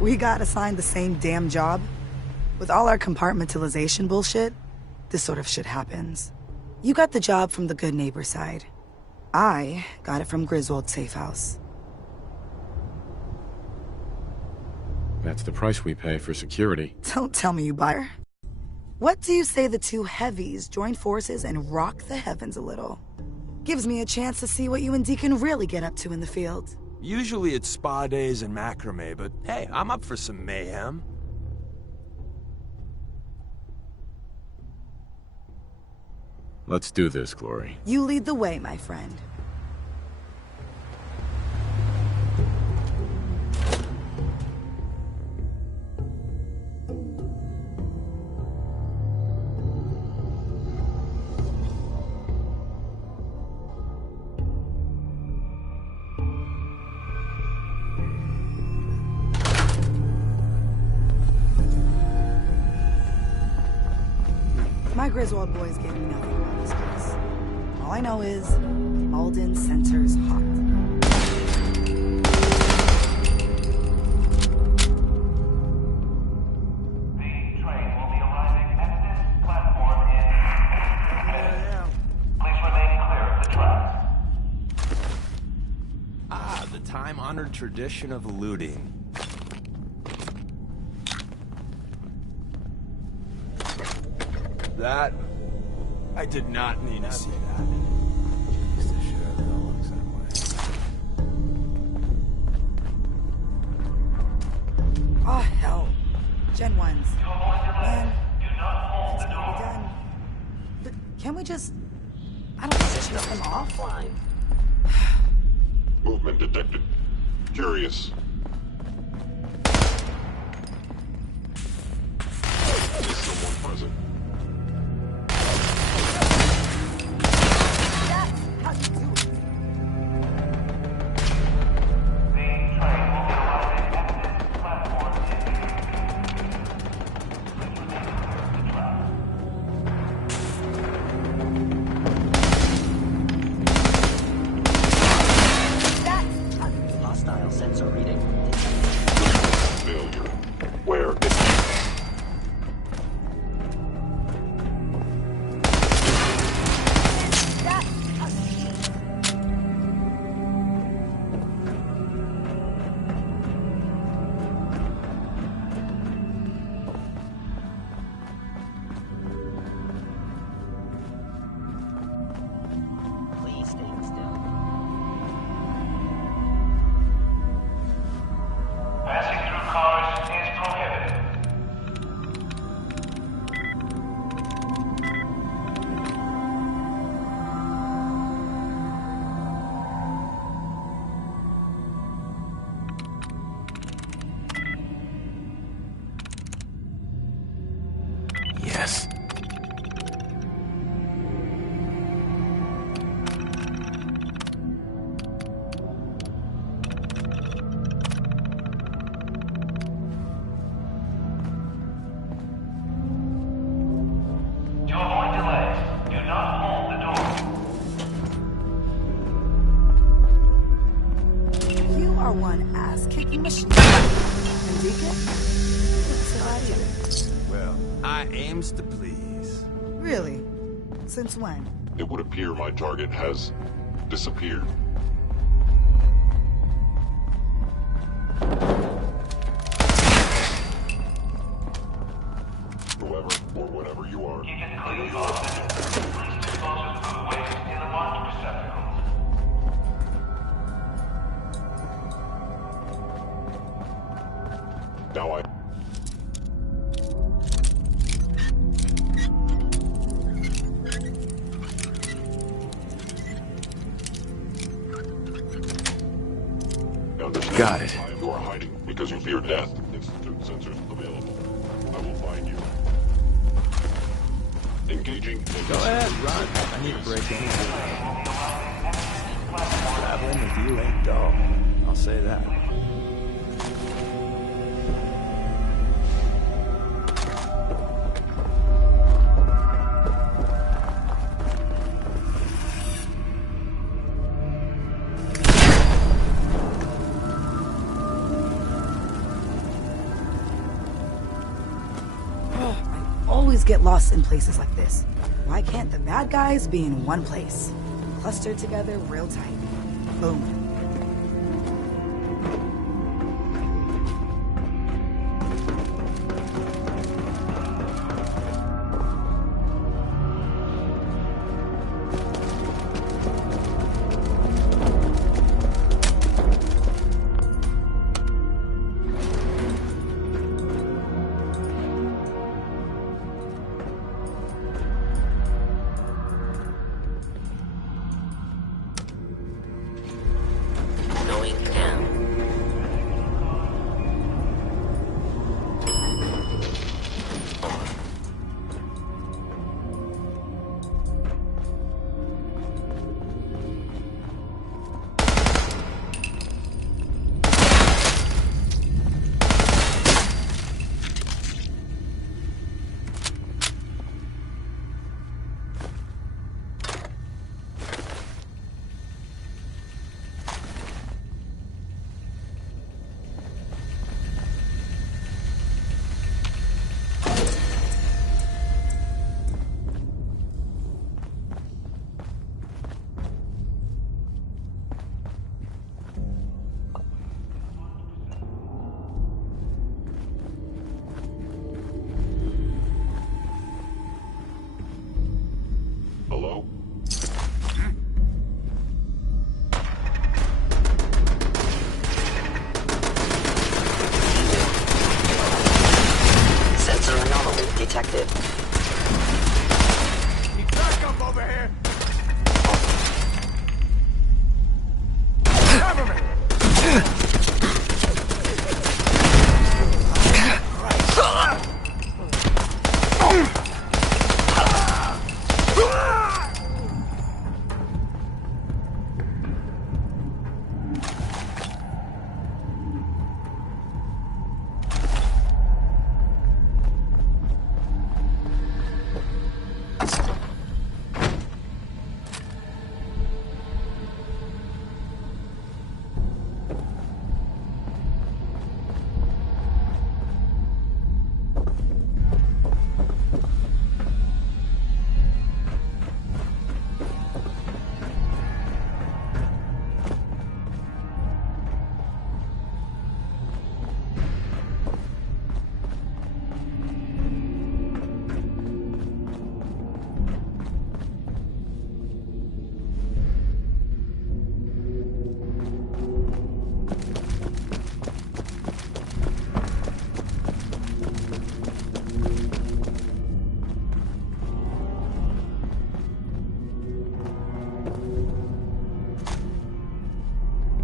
We got assigned the same damn job. With all our compartmentalization bullshit, this sort of shit happens. You got the job from the good neighbor side. I got it from Griswold's safe house. That's the price we pay for security. Don't tell me you buy her. What do you say the two heavies join forces and rock the heavens a little? Gives me a chance to see what you and Deacon really get up to in the field. Usually it's spa days and macrame, but hey, I'm up for some mayhem. Let's do this, Glory. You lead the way, my friend. My Griswold boys gave me nothing about this place. All I know is, Alden Center's hot. The train will be arriving at this platform in 10 minutes. Please remain clear of the tracks. Ah, the time-honored tradition of looting. That... I did not mean to see that. Piece of shit, it all looks that way. Oh, hell. Gen 1s. Man, it's gonna be done. But can we just... I don't know, shut them off? Movement detected. Curious. Is someone present? How do you do it? The train will be arriving at this platform in 10 minutes. Please remain clear of the tracks. Hostile sensor reading. Failure. Where is it? Please stay still. Passing through cars is prohibited. Yes. To avoid delays, do not hold the door. You are one ass-kicking machine. And Deacon? What's about you? Well, I aims to please. Really? Since when? It would appear my target has disappeared. Whoever or whatever you are. Keep it clean, Austin. Please dispose of food waste in the marked receptacles. Now I... Understand. Got it. You are hiding because you fear death. Institute sensors available. I will find you. Engaging. Go ahead, run. I need a break anyway. Traveling with you ain't dull. I'll say that. always get lost in places like this. Why can't the bad guys be in one place? Clustered together real tight. Boom. Going down. Hello? Sensor anomaly detected. Need backup over here! Cover me!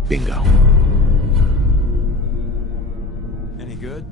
Bingo. Any good?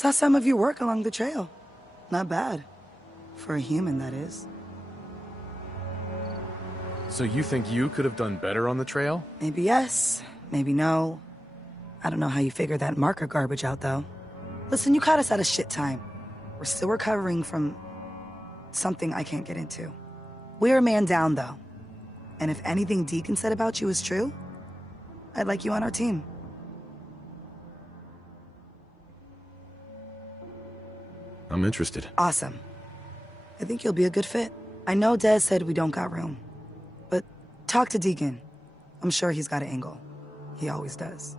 Saw some of your work along the trail. Not bad. For a human, that is. So you think you could have done better on the trail? Maybe yes, maybe no. I don't know how you figure that marker garbage out, though. Listen, you caught us at a shit time. We're still recovering from something I can't get into. We're a man down, though. And if anything Deacon said about you is true, I'd like you on our team. I'm interested. Awesome. I think you'll be a good fit. I know Dez said we don't got room, but talk to Deacon. I'm sure he's got an angle. He always does.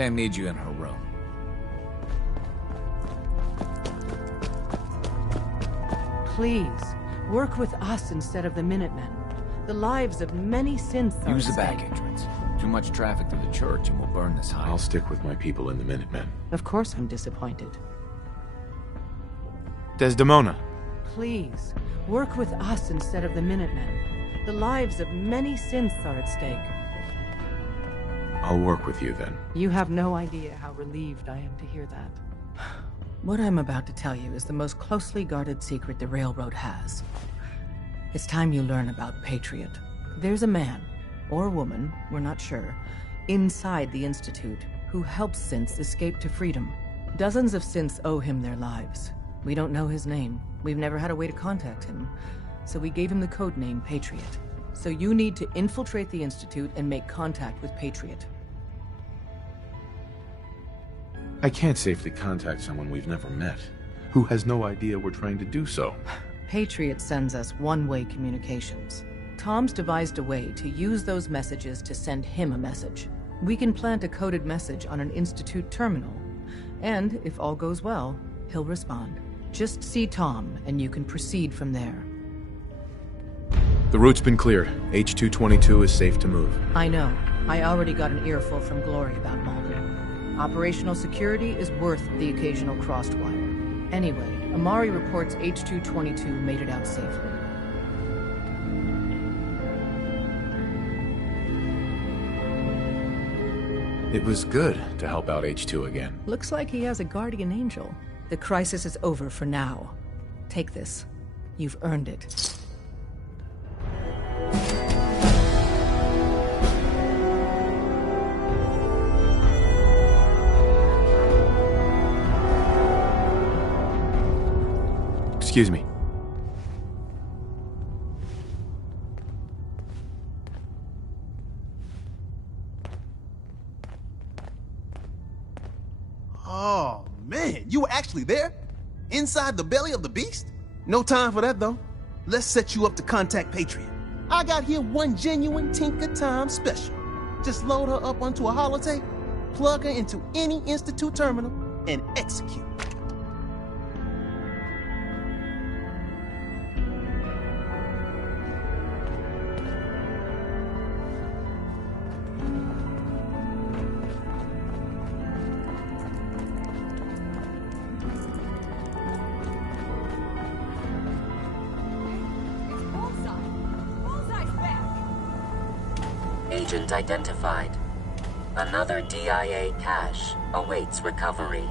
Pam needs you in her room. Please, work with us instead of the Minutemen. The lives of many synths are Use the at back stake. entrance. Too much traffic through the church and we'll burn this I'll house. stick with my people in the Minutemen. Of course I'm disappointed. Desdemona. Please, work with us instead of the Minutemen. The lives of many synths are at stake. I'll work with you then. You have no idea how relieved I am to hear that. What I'm about to tell you is the most closely guarded secret the Railroad has. It's time you learn about Patriot. There's a man, or woman, we're not sure, inside the Institute who helps synths escape to freedom. Dozens of synths owe him their lives. We don't know his name. We've never had a way to contact him. So we gave him the code name Patriot. So you need to infiltrate the Institute and make contact with Patriot. I can't safely contact someone we've never met, who has no idea we're trying to do so. Patriot sends us one-way communications. Tom's devised a way to use those messages to send him a message. We can plant a coded message on an Institute terminal. And, if all goes well, he'll respond. Just see Tom, and you can proceed from there. The route's been cleared. H-222 is safe to move. I know. I already got an earful from Glory about Malden. Operational security is worth the occasional crossed wire. Anyway, Amari reports H-222 made it out safely. It was good to help out H2 again. Looks like he has a guardian angel. The crisis is over for now. Take this. You've earned it. Excuse me. Oh, man, you were actually there? Inside the belly of the beast? No time for that, though. Let's set you up to contact Patriot. I got here one genuine Tinker Time special. Just load her up onto a holotape, plug her into any Institute terminal, and execute. Agent identified. Another DIA cache awaits recovery.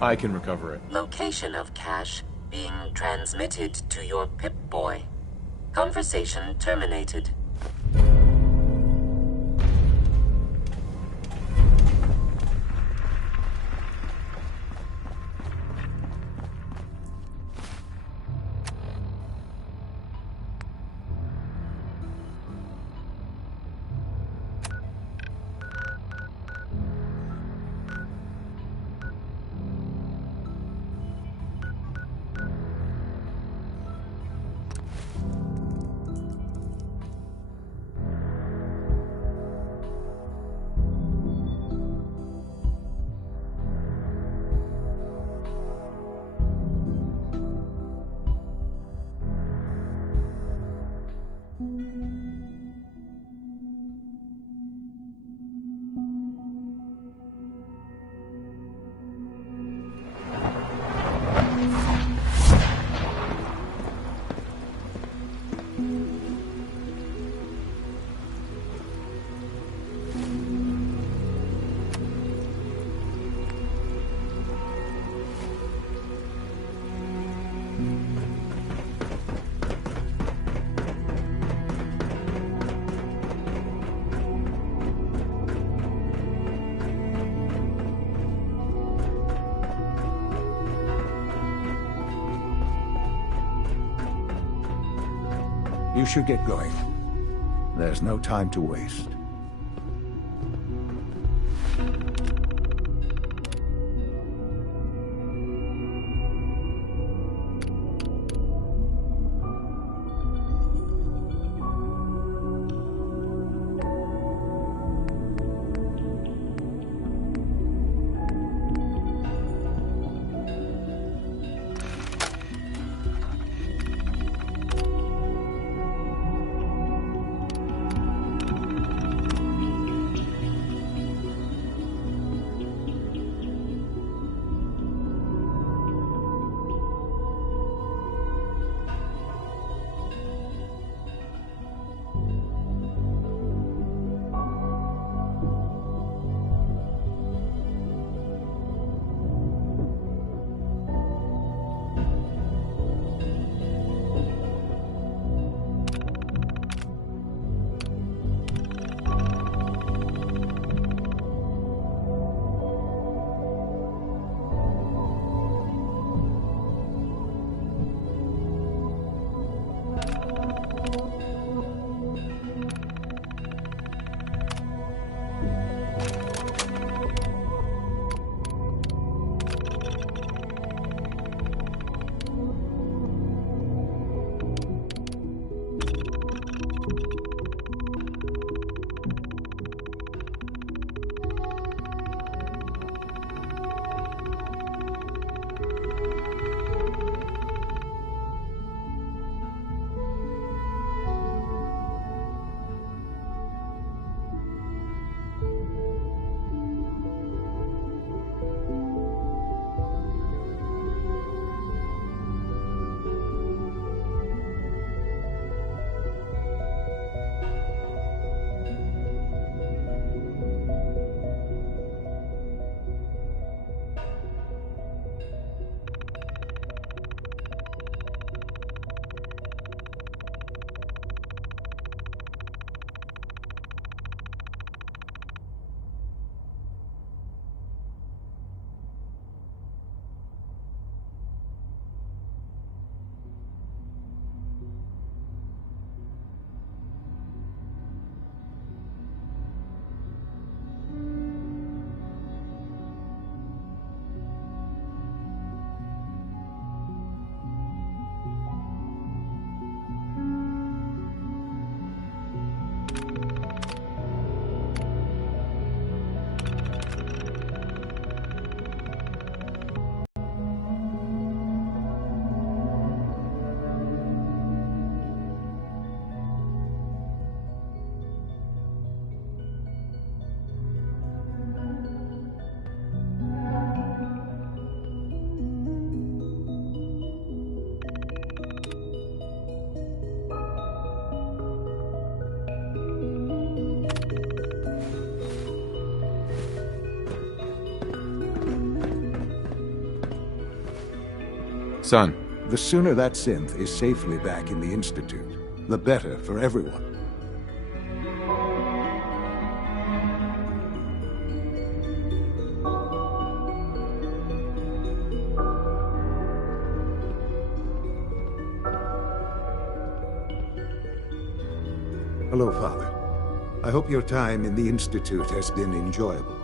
I can recover it. Location of cache being transmitted to your Pip-Boy. Conversation terminated. You should get going. There's no time to waste. Son. The sooner that synth is safely back in the Institute, the better for everyone. Hello, Father. I hope your time in the Institute has been enjoyable.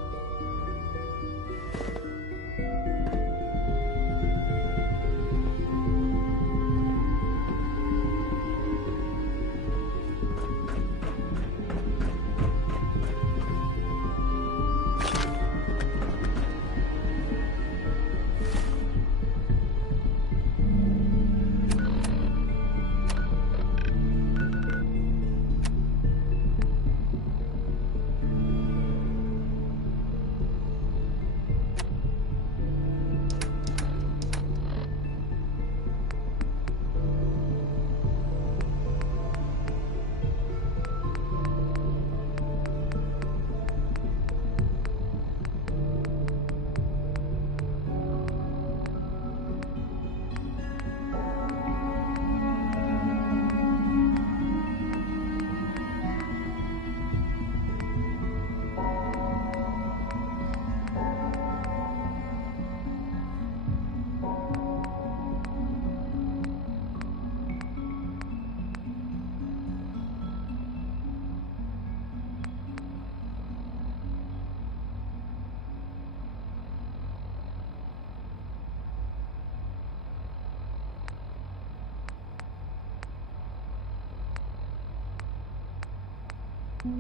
You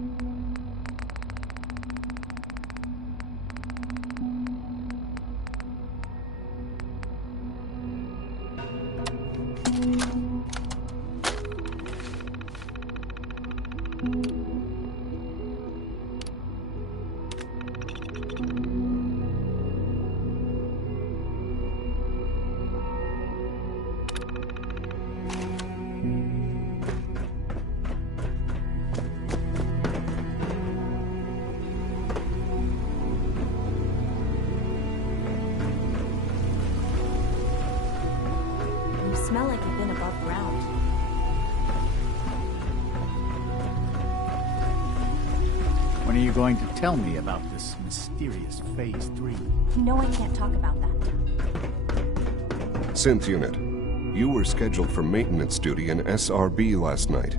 smell like you've been above ground. When are you going to tell me about this mysterious Phase 3? No, I can't talk about that. Synth Unit, you were scheduled for maintenance duty in SRB last night.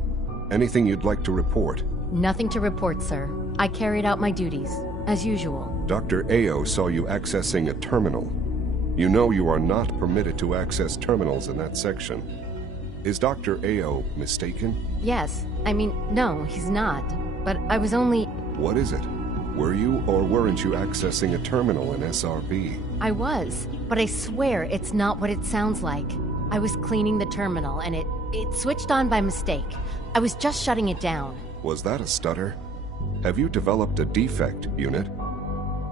Anything you'd like to report? Nothing to report, sir. I carried out my duties, as usual. Dr. Ao saw you accessing a terminal. You know you are not permitted to access terminals in that section. Is Dr. Ao mistaken? Yes. I mean, no, he's not. But I was only... What is it? Were you or weren't you accessing a terminal in SRB? I was, but I swear it's not what it sounds like. I was cleaning the terminal and it switched on by mistake. I was just shutting it down. Was that a stutter? Have you developed a defect, Unit?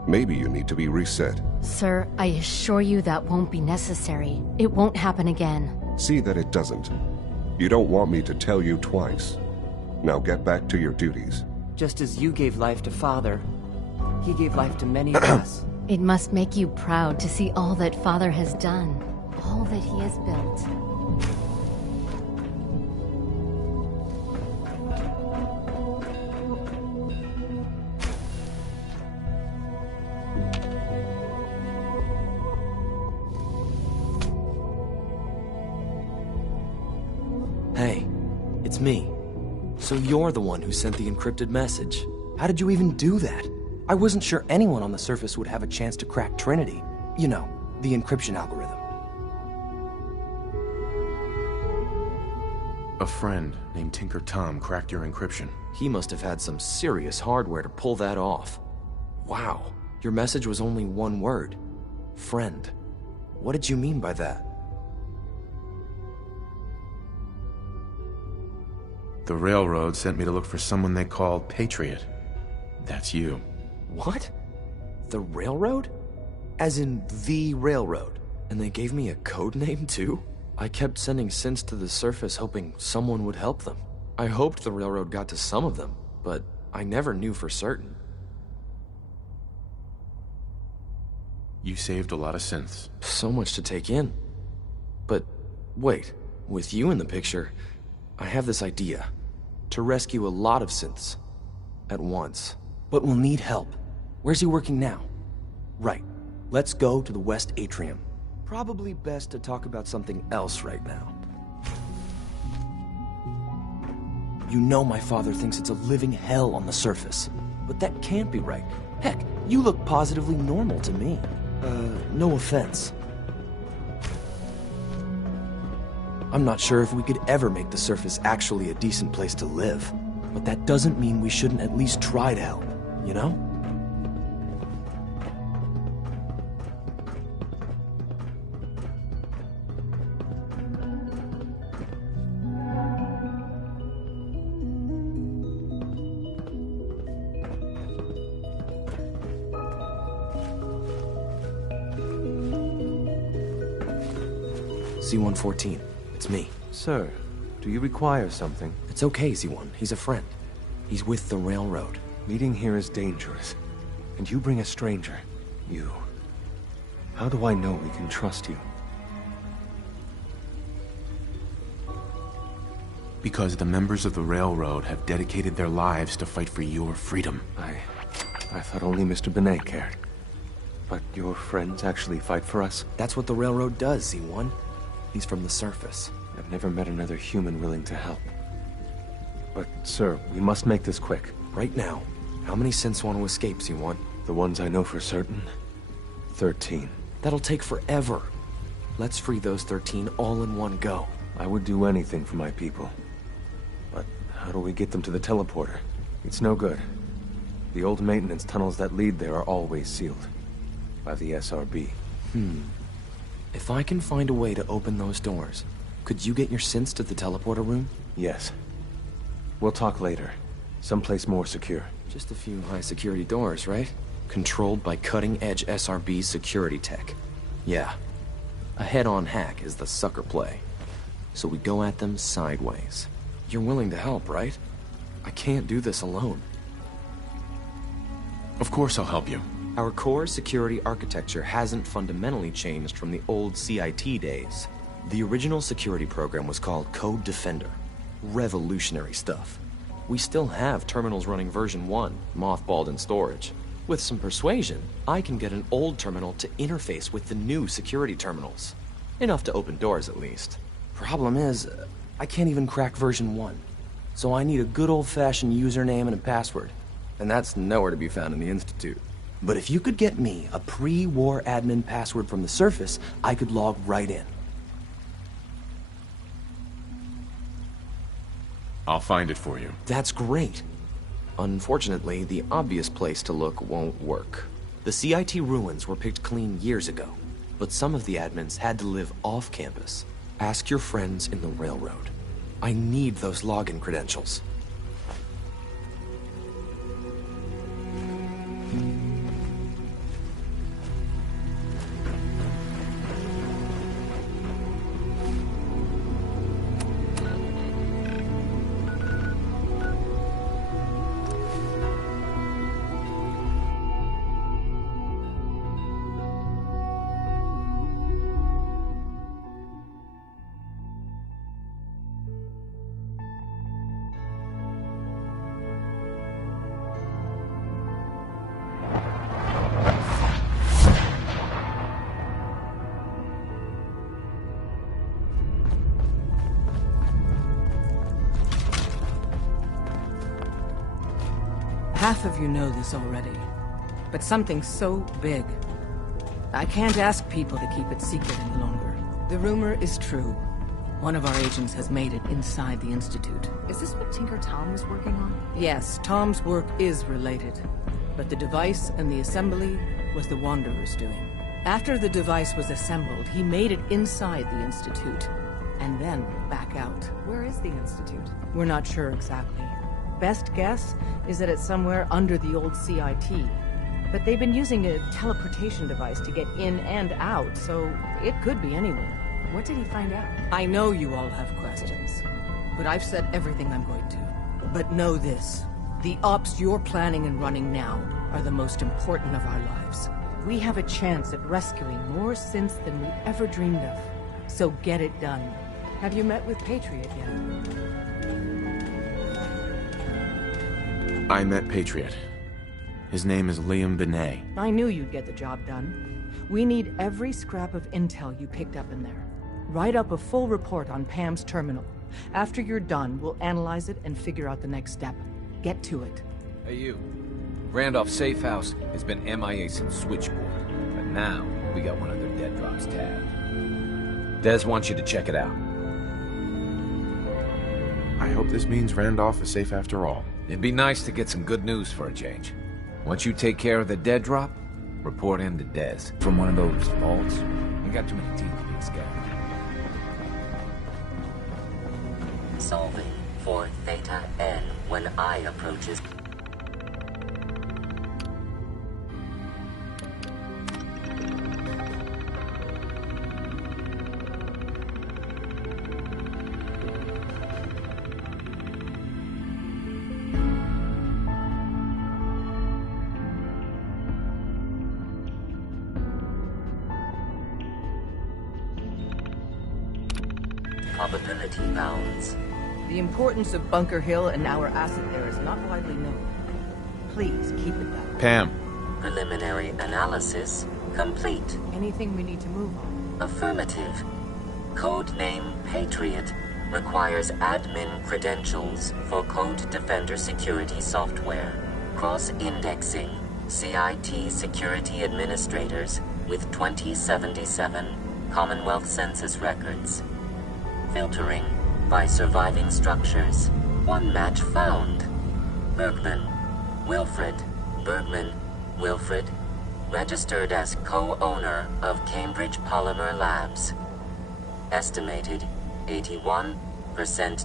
Maybe you need to be reset. Sir, I assure you that won't be necessary. It won't happen again. See that it doesn't. You don't want me to tell you twice. Now get back to your duties. Just as you gave life to Father, he gave life to many of us. It must make you proud to see all that Father has done, all that he has built. Hey, it's me. So you're the one who sent the encrypted message. How did you even do that? I wasn't sure anyone on the surface would have a chance to crack Trinity. You know, the encryption algorithm. A friend named Tinker Tom cracked your encryption. He must have had some serious hardware to pull that off. Wow, your message was only one word. Friend. What did you mean by that? The Railroad sent me to look for someone they call Patriot. That's you. What? The Railroad? As in the Railroad? And they gave me a code name too? I kept sending synths to the surface hoping someone would help them. I hoped the Railroad got to some of them, but I never knew for certain. You saved a lot of synths. So much to take in. But wait, with you in the picture, I have this idea. To rescue a lot of synths. At once. But we'll need help. Where's he working now? Right. Let's go to the West Atrium. Probably best to talk about something else right now. You know my father thinks it's a living hell on the surface. But that can't be right. Heck, you look positively normal to me. No offense. I'm not sure if we could ever make the surface actually a decent place to live. But that doesn't mean we shouldn't at least try to help, you know? Z-114. It's me. Sir, do you require something? It's okay, Z1. He's a friend. He's with the Railroad. Meeting here is dangerous. And you bring a stranger. You. How do I know we can trust you? Because the members of the Railroad have dedicated their lives to fight for your freedom. I thought only Mr. Benet cared. But your friends actually fight for us? That's what the Railroad does, Z1. He's from the surface. I've never met another human willing to help. But, sir, we must make this quick. Right now. How many synths want to escape, Z1? The ones I know for certain? 13. That'll take forever. Let's free those 13 all in one go. I would do anything for my people. But how do we get them to the teleporter? It's no good. The old maintenance tunnels that lead there are always sealed. By the SRB. If I can find a way to open those doors, could you get your synths to the teleporter room? Yes. We'll talk later. Someplace more secure. Just a few high-security doors, right? Controlled by cutting-edge SRB security tech. Yeah. A head-on hack is the sucker play. So we go at them sideways. You're willing to help, right? I can't do this alone. Of course I'll help you. Our core security architecture hasn't fundamentally changed from the old CIT days. The original security program was called Code Defender. Revolutionary stuff. We still have terminals running version 1, mothballed in storage. With some persuasion, I can get an old terminal to interface with the new security terminals. Enough to open doors, at least. Problem is, I can't even crack version 1. So I need a good old-fashioned username and a password. And that's nowhere to be found in the Institute. But if you could get me a pre-war admin password from the surface, I could log right in. I'll find it for you. That's great. Unfortunately, the obvious place to look won't work. The CIT ruins were picked clean years ago, but some of the admins had to live off campus. Ask your friends in the railroad. I need those login credentials. Half of you know this already, but something so big, I can't ask people to keep it secret any longer. The rumor is true. One of our agents has made it inside the Institute. Is this what Tinker Tom was working on? Yes, Tom's work is related, but the device and the assembly was the Wanderer's doing. After the device was assembled, he made it inside the Institute, and then back out. Where is the Institute? We're not sure exactly. Best guess is that it's somewhere under the old CIT. But they've been using a teleportation device to get in and out, so it could be anywhere. What did he find out? I know you all have questions, but I've said everything I'm going to. But know this, the ops you're planning and running now are the most important of our lives. We have a chance at rescuing more synths than we ever dreamed of. So get it done. Have you met with Patriot yet? I met Patriot. His name is Liam Benet. I knew you'd get the job done. We need every scrap of intel you picked up in there. Write up a full report on Pam's terminal. After you're done, we'll analyze it and figure out the next step. Get to it. Hey, you. Randolph Safe House has been MIA since Switchboard, but now we got one of their dead drops tagged. Des wants you to check it out. I hope this means Randolph is safe after all. It'd be nice to get some good news for a change. Once you take care of the dead drop, report in to Des. From one of those vaults? We got too many teams to be scattered. Solving for Theta N when I approaches. Probability bounds. The importance of Bunker Hill and our asset there is not widely known. Please keep it that way. Pam. Preliminary analysis complete. Anything we need to move on? Affirmative. Codename Patriot requires admin credentials for Code Defender security software. Cross-indexing CIT security administrators with 2077 Commonwealth Census records. Filtering by surviving structures. One match found. Bergman. Wilfred Bergman Wilfred, registered as co-owner of Cambridge Polymer Labs. Estimated 81%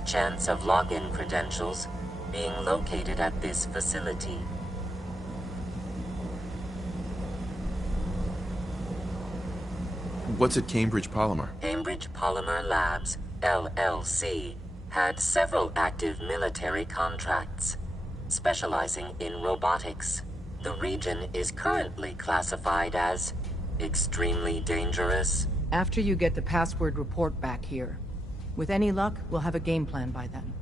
chance of login credentials being located at this facility. What's at Cambridge Polymer? Cambridge Polymer Labs, LLC, had several active military contracts, specializing in robotics. The region is currently classified as extremely dangerous. After you get the password report back here, with any luck, we'll have a game plan by then.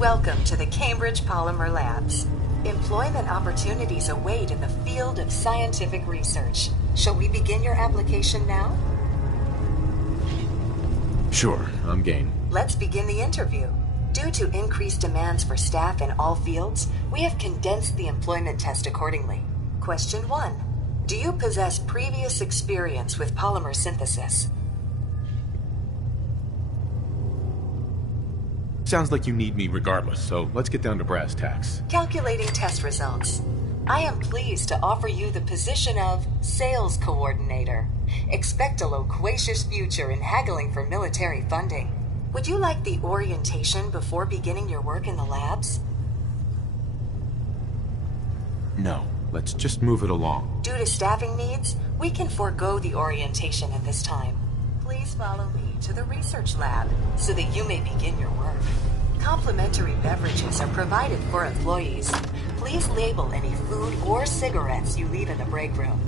Welcome to the Cambridge Polymer Labs. Employment opportunities await in the field of scientific research. Shall we begin your application now? Sure, I'm game. Let's begin the interview. Due to increased demands for staff in all fields, we have condensed the employment test accordingly. Question 1. Do you possess previous experience with polymer synthesis? Sounds like you need me regardless, so let's get down to brass tacks. Calculating test results. I am pleased to offer you the position of Sales Coordinator. Expect a loquacious future in haggling for military funding. Would you like the orientation before beginning your work in the labs? No, let's just move it along. Due to staffing needs, we can forego the orientation at this time. please follow me to the research lab so that you may begin your work. Complimentary beverages are provided for employees. Please label any food or cigarettes you leave in the break room.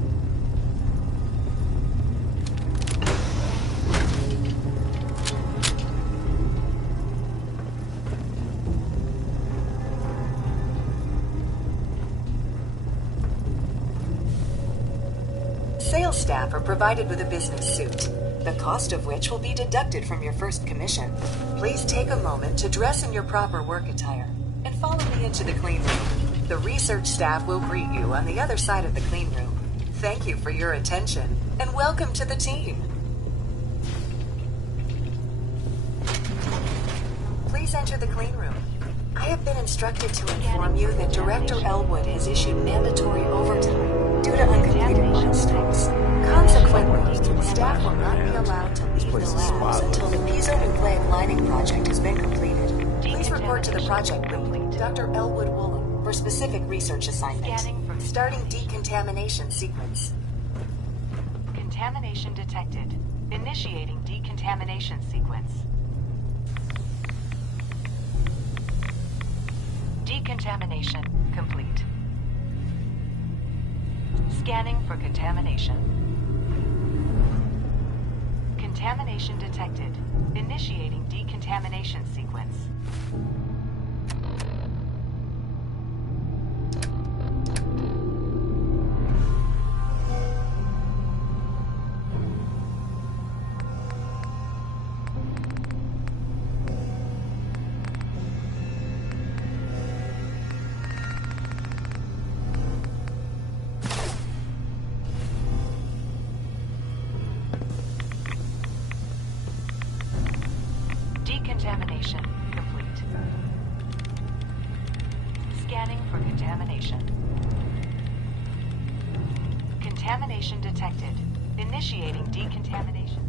Sales staff are provided with a business suit, the cost of which will be deducted from your first commission. Please take a moment to dress in your proper work attire and follow me into the clean room. The research staff will greet you on the other side of the clean room. Thank you for your attention and welcome to the team. Please enter the clean room. I have been instructed to inform you that Director Elwood has issued mandatory overtime due to uncompleted milestones. Consequently, staff will not be allowed to leave the labs until the piezonucleic lining project has been completed. Please report to the project lead, Dr. Elwood Woolham, for specific research assignment. Starting decontamination sequence. Contamination detected. Initiating decontamination sequence. Decontamination complete. Scanning for contamination. Contamination detected. Initiating decontamination sequence. Decontamination complete. Scanning for contamination. Contamination detected. Initiating decontamination.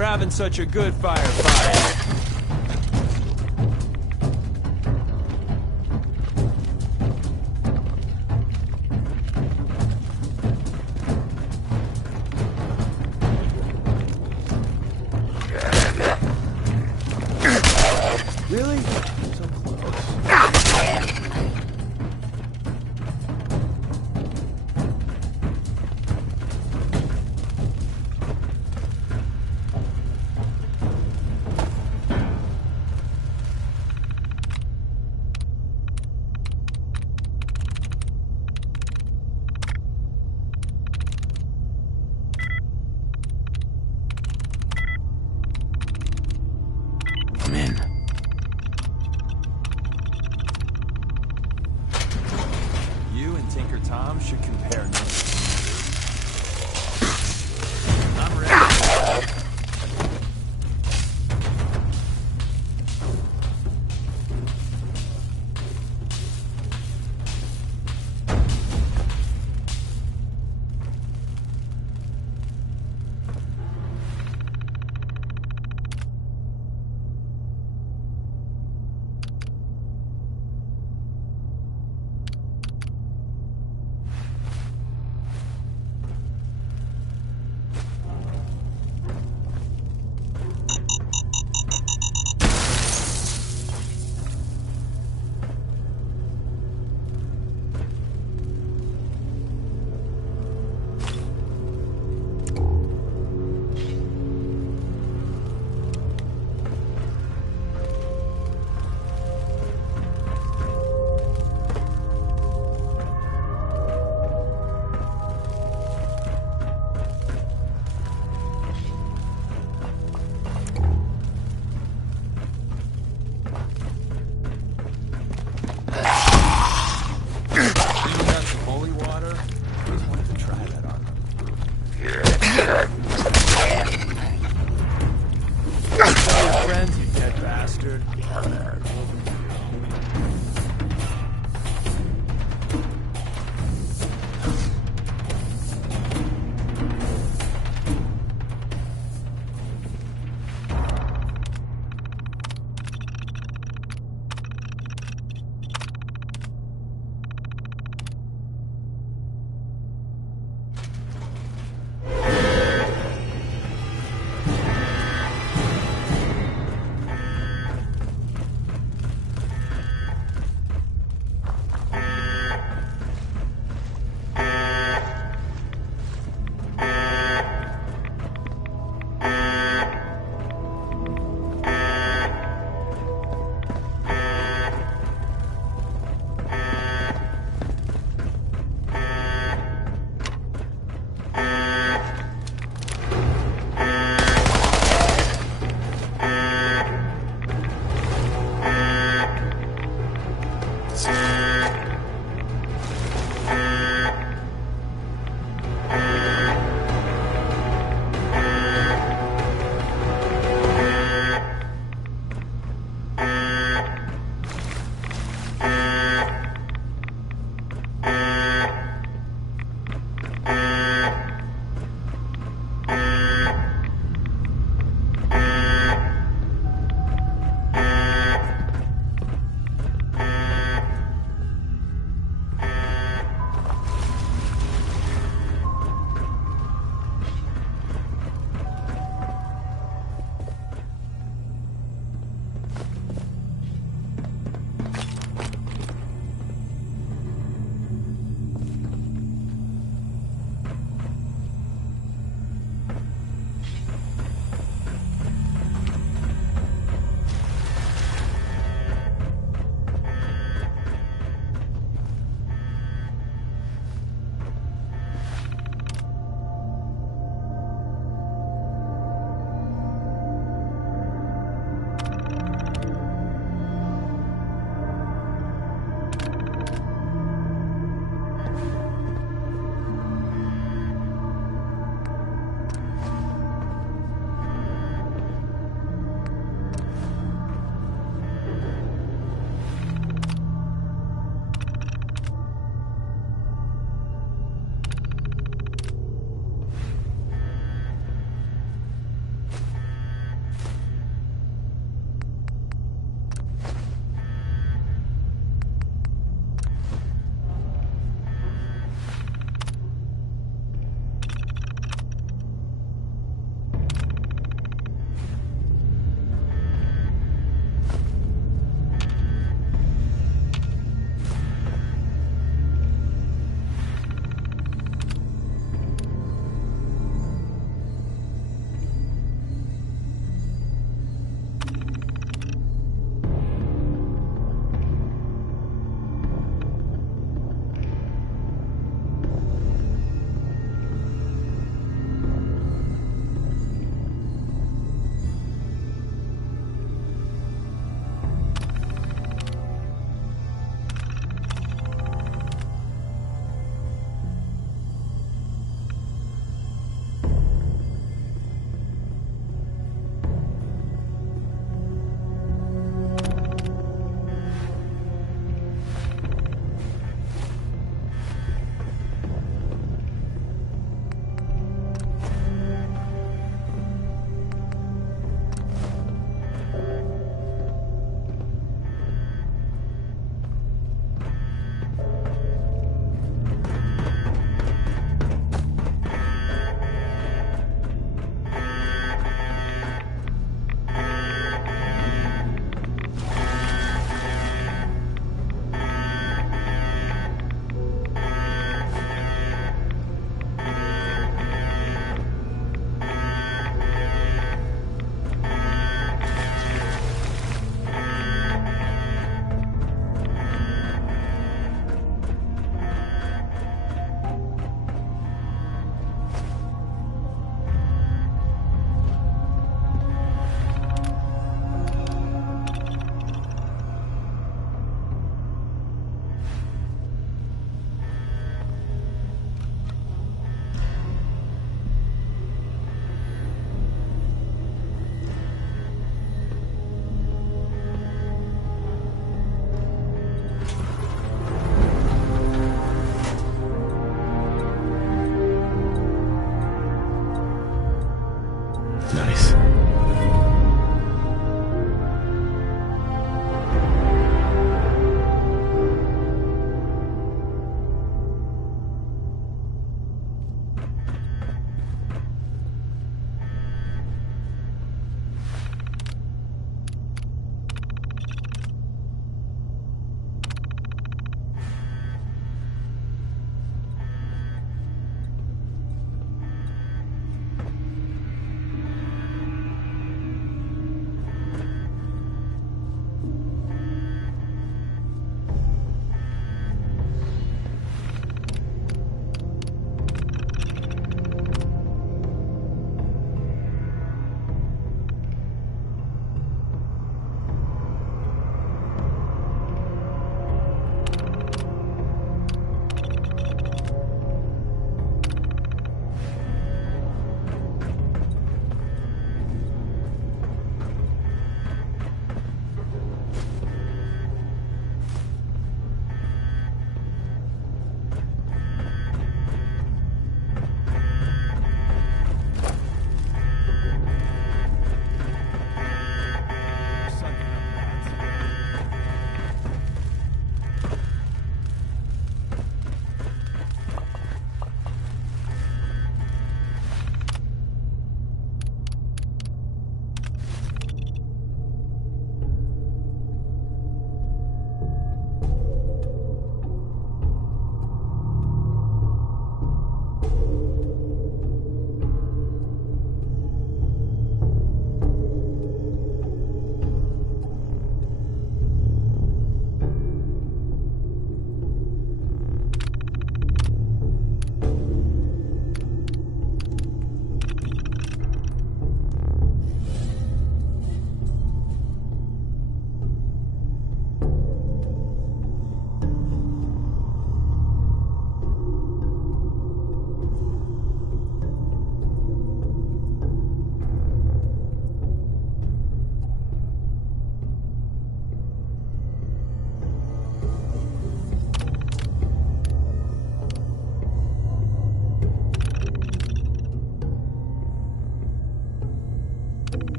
Having such a good firefight. Really? So close. should compare notes. I'm ready.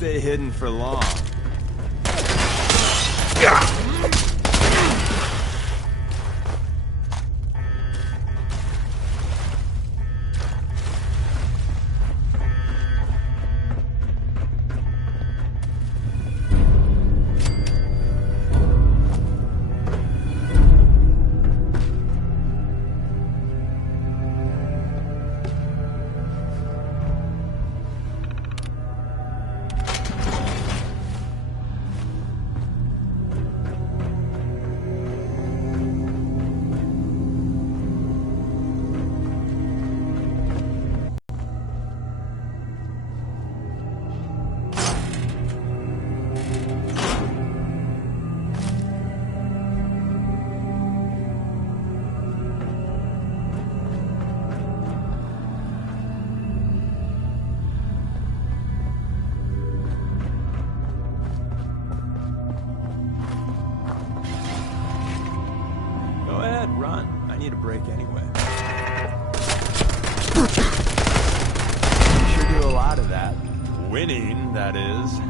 stay hidden for long. Run. I need a break anyway. You sure do a lot of that. Winning, that is.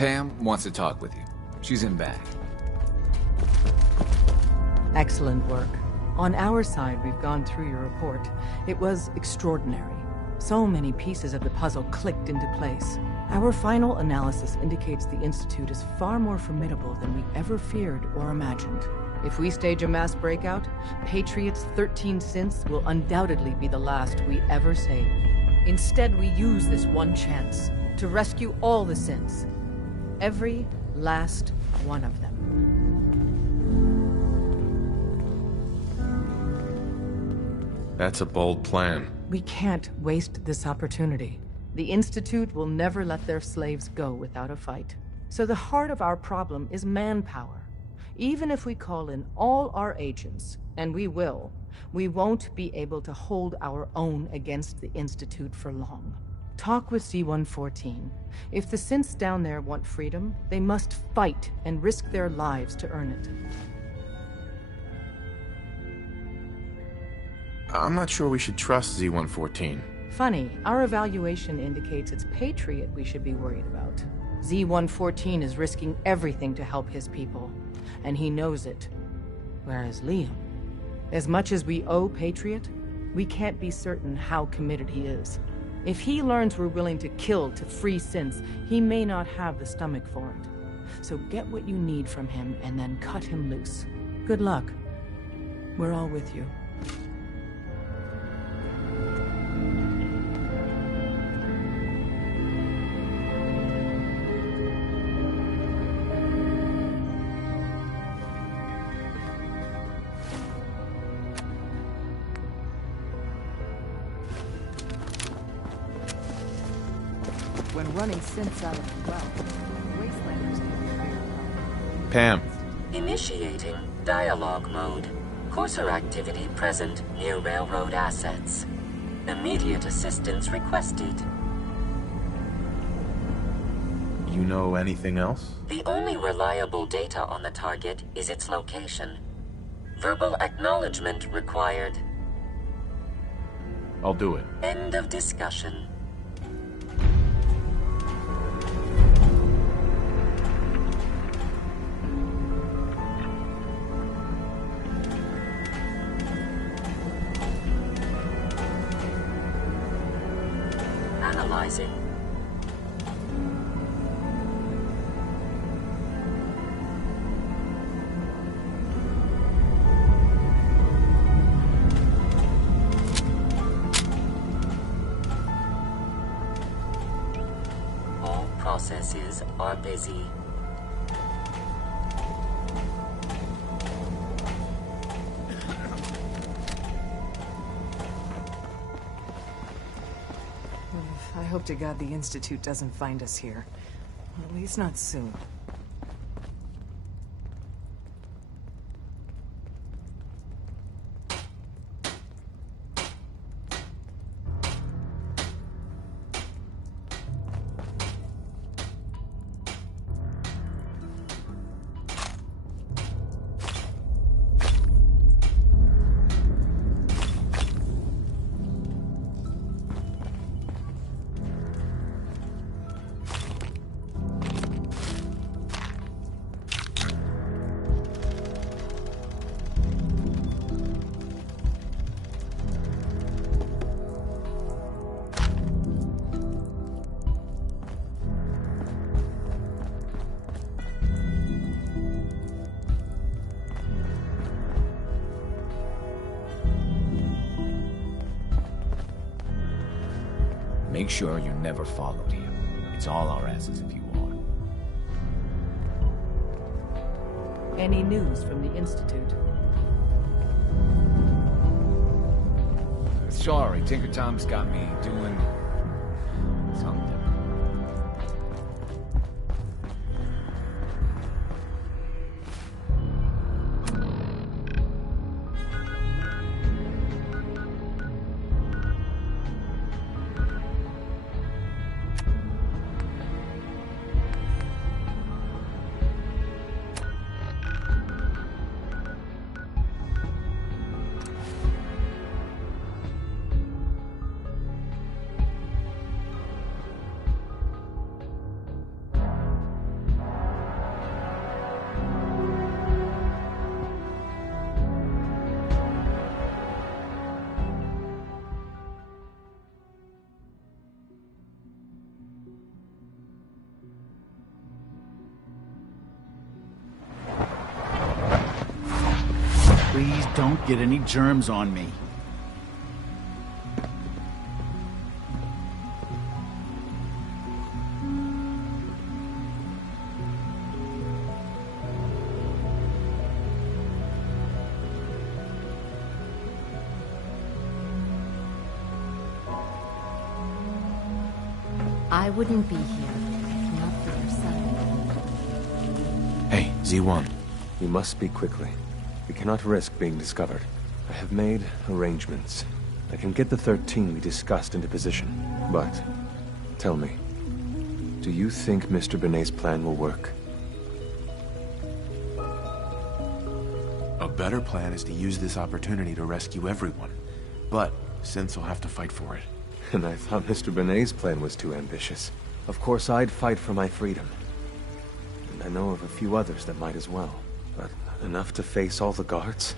Pam wants to talk with you. She's in back. Excellent work. On our side, we've gone through your report. It was extraordinary. So many pieces of the puzzle clicked into place. Our final analysis indicates the Institute is far more formidable than we ever feared or imagined. If we stage a mass breakout, Patriot's 13 synths will undoubtedly be the last we ever save. Instead, we use this one chance to rescue all the synths. Every last one of them. That's a bold plan. We can't waste this opportunity. The Institute will never let their slaves go without a fight. So the heart of our problem is manpower. Even if we call in all our agents, and we will, we won't be able to hold our own against the Institute for long. Talk with Z-114. If the synths down there want freedom, they must fight and risk their lives to earn it. I'm not sure we should trust Z-114. Funny, our evaluation indicates it's Patriot we should be worried about. Z-114 is risking everything to help his people, and he knows it. Whereas Liam, as much as we owe Patriot, we can't be certain how committed he is. If he learns we're willing to kill to free synths, he may not have the stomach for it. So get what you need from him and then cut him loose. Good luck. We're all with you. when running synths out of the well. Wastelanders need to hire help. Pam. Initiating dialogue mode. Courser activity present near railroad assets. Immediate assistance requested. You know anything else? The only reliable data on the target is its location. Verbal acknowledgement required. I'll do it. End of discussion. Analyzing. All processes are busy. I hope to God the Institute doesn't find us here. At least not soon. Make sure you're never followed here. It's all our asses if you are. Any news from the Institute? Sorry, Tinker Tom's got me doing something. Please don't get any germs on me. I wouldn't be here if not for your son. Hey, Z1. You must speak quickly. We cannot risk being discovered. I have made arrangements. I can get the 13 we discussed into position. But, tell me, do you think Mr. Benet's plan will work? A better plan is to use this opportunity to rescue everyone. But Synths will have to fight for it. And I thought Mr. Benet's plan was too ambitious. Of course, I'd fight for my freedom. And I know of a few others that might as well. But enough to face all the guards?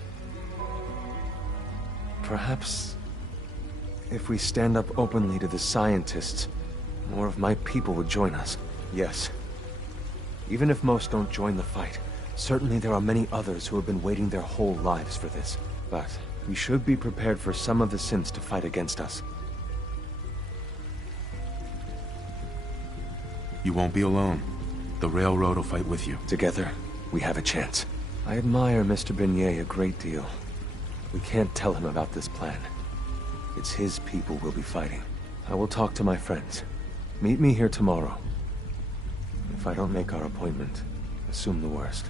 Perhaps if we stand up openly to the scientists, more of my people would join us. Yes. Even if most don't join the fight, certainly there are many others who have been waiting their whole lives for this. But we should be prepared for some of the Synths to fight against us. You won't be alone. The Railroad will fight with you. Together, we have a chance. I admire Mr. Benet a great deal. We can't tell him about this plan. It's his people we'll be fighting. I will talk to my friends. Meet me here tomorrow. If I don't make our appointment, assume the worst.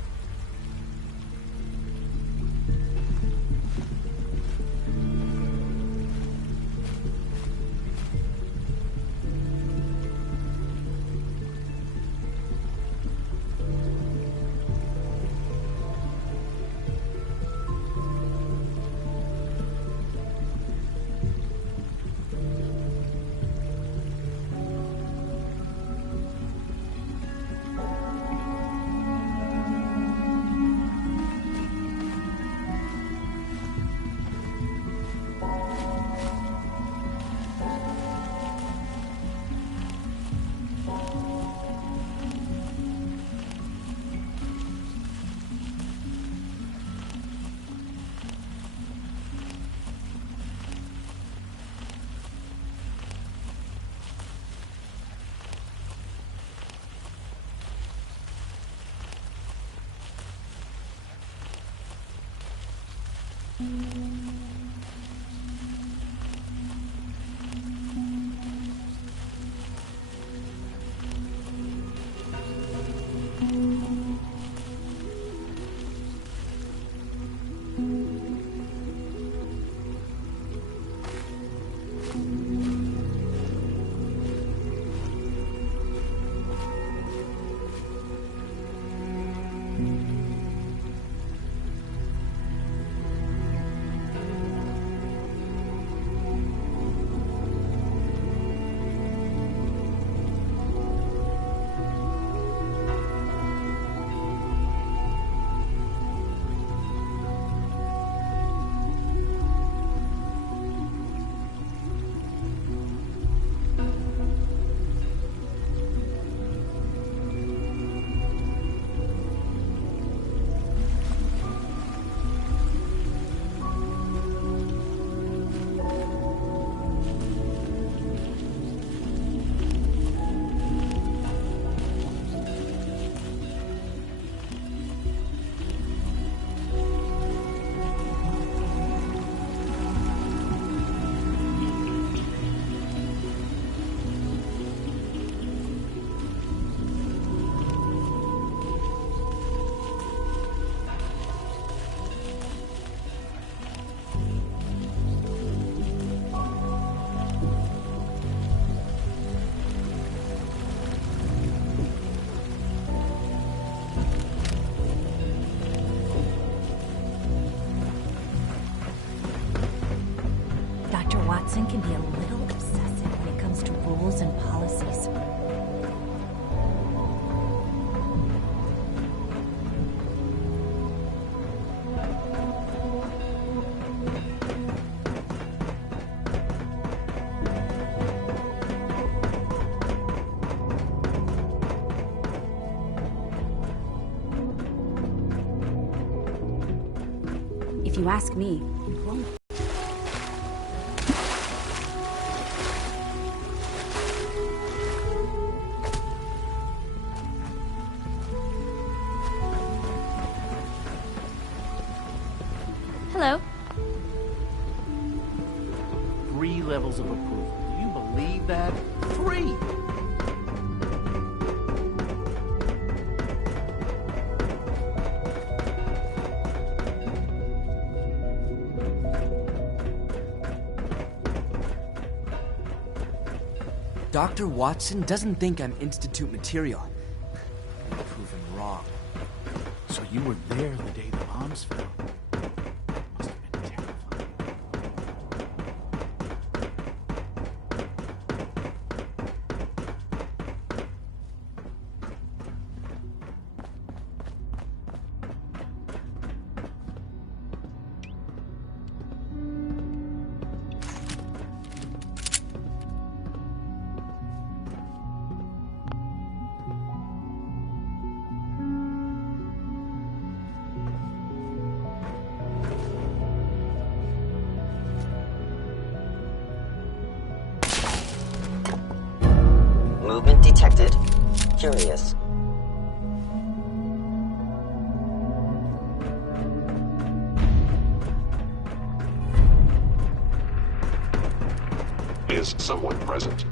Watson can be a little obsessive when it comes to rules and policies. If you ask me, it won't. Hello. 3 levels of approval. Do you believe that? 3! Dr. Watson doesn't think I'm Institute material. I'm proven wrong. So you were there the day the bombs fell? Must have been terrifying. Movement detected. Curious. Is someone present?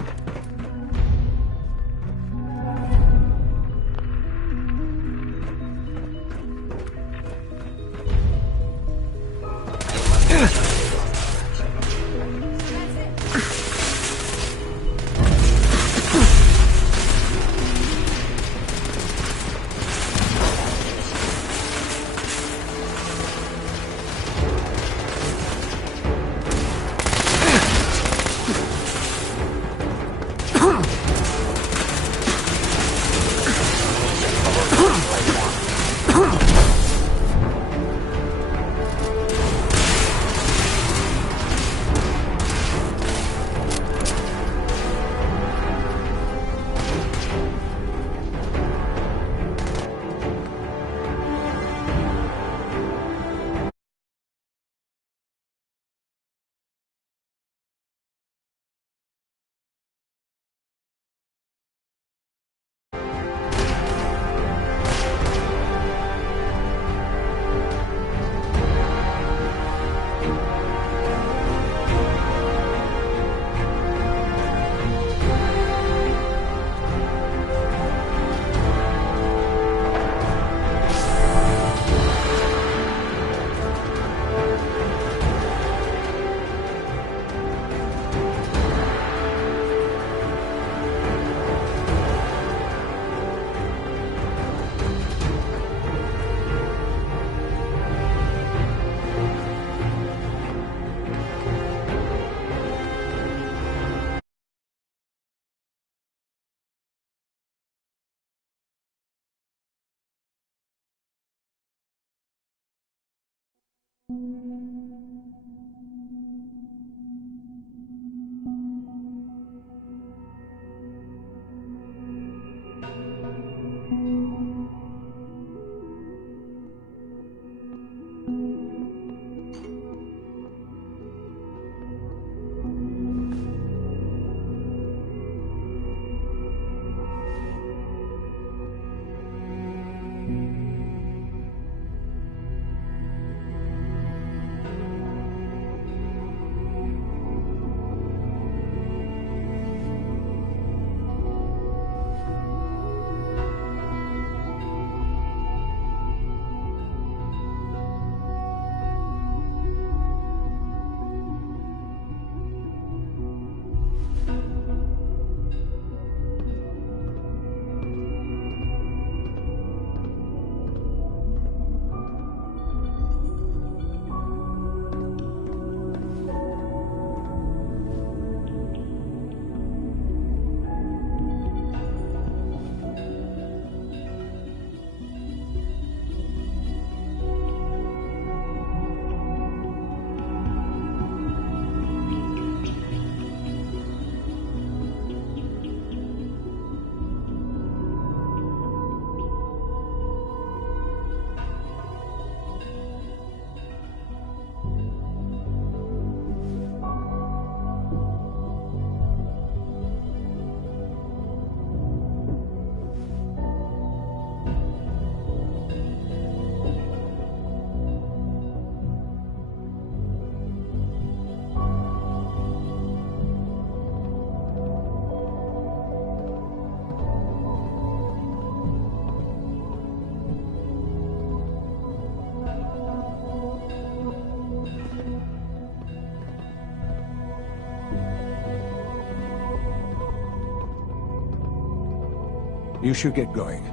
You should get going.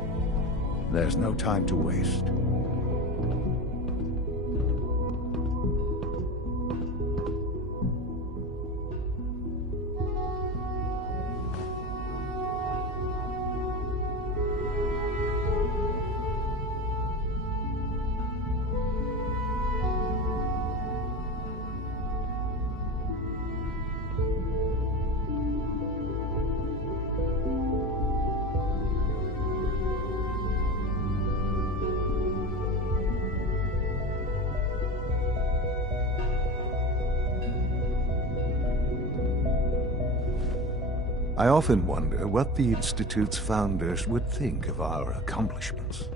There's no time to waste. I often wonder what the Institute's founders would think of our accomplishments.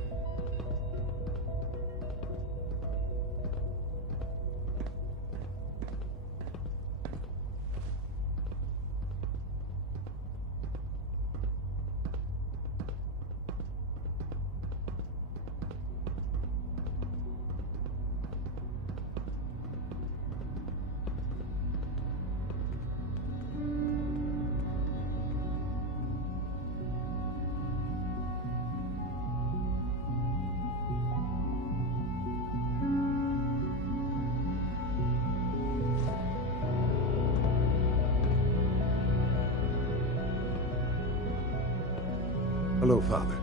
Hello, Father.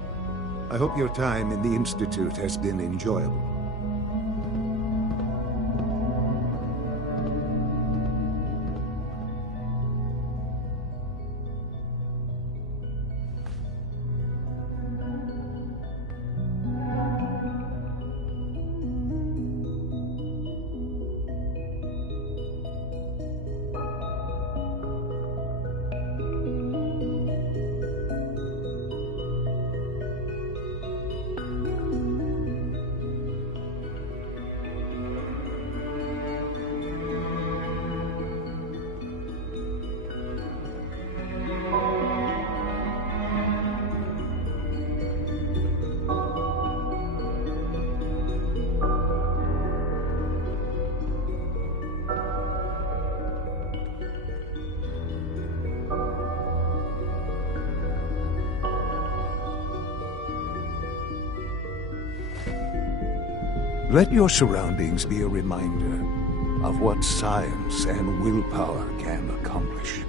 I hope your time in the Institute has been enjoyable. Let your surroundings be a reminder of what science and willpower can accomplish.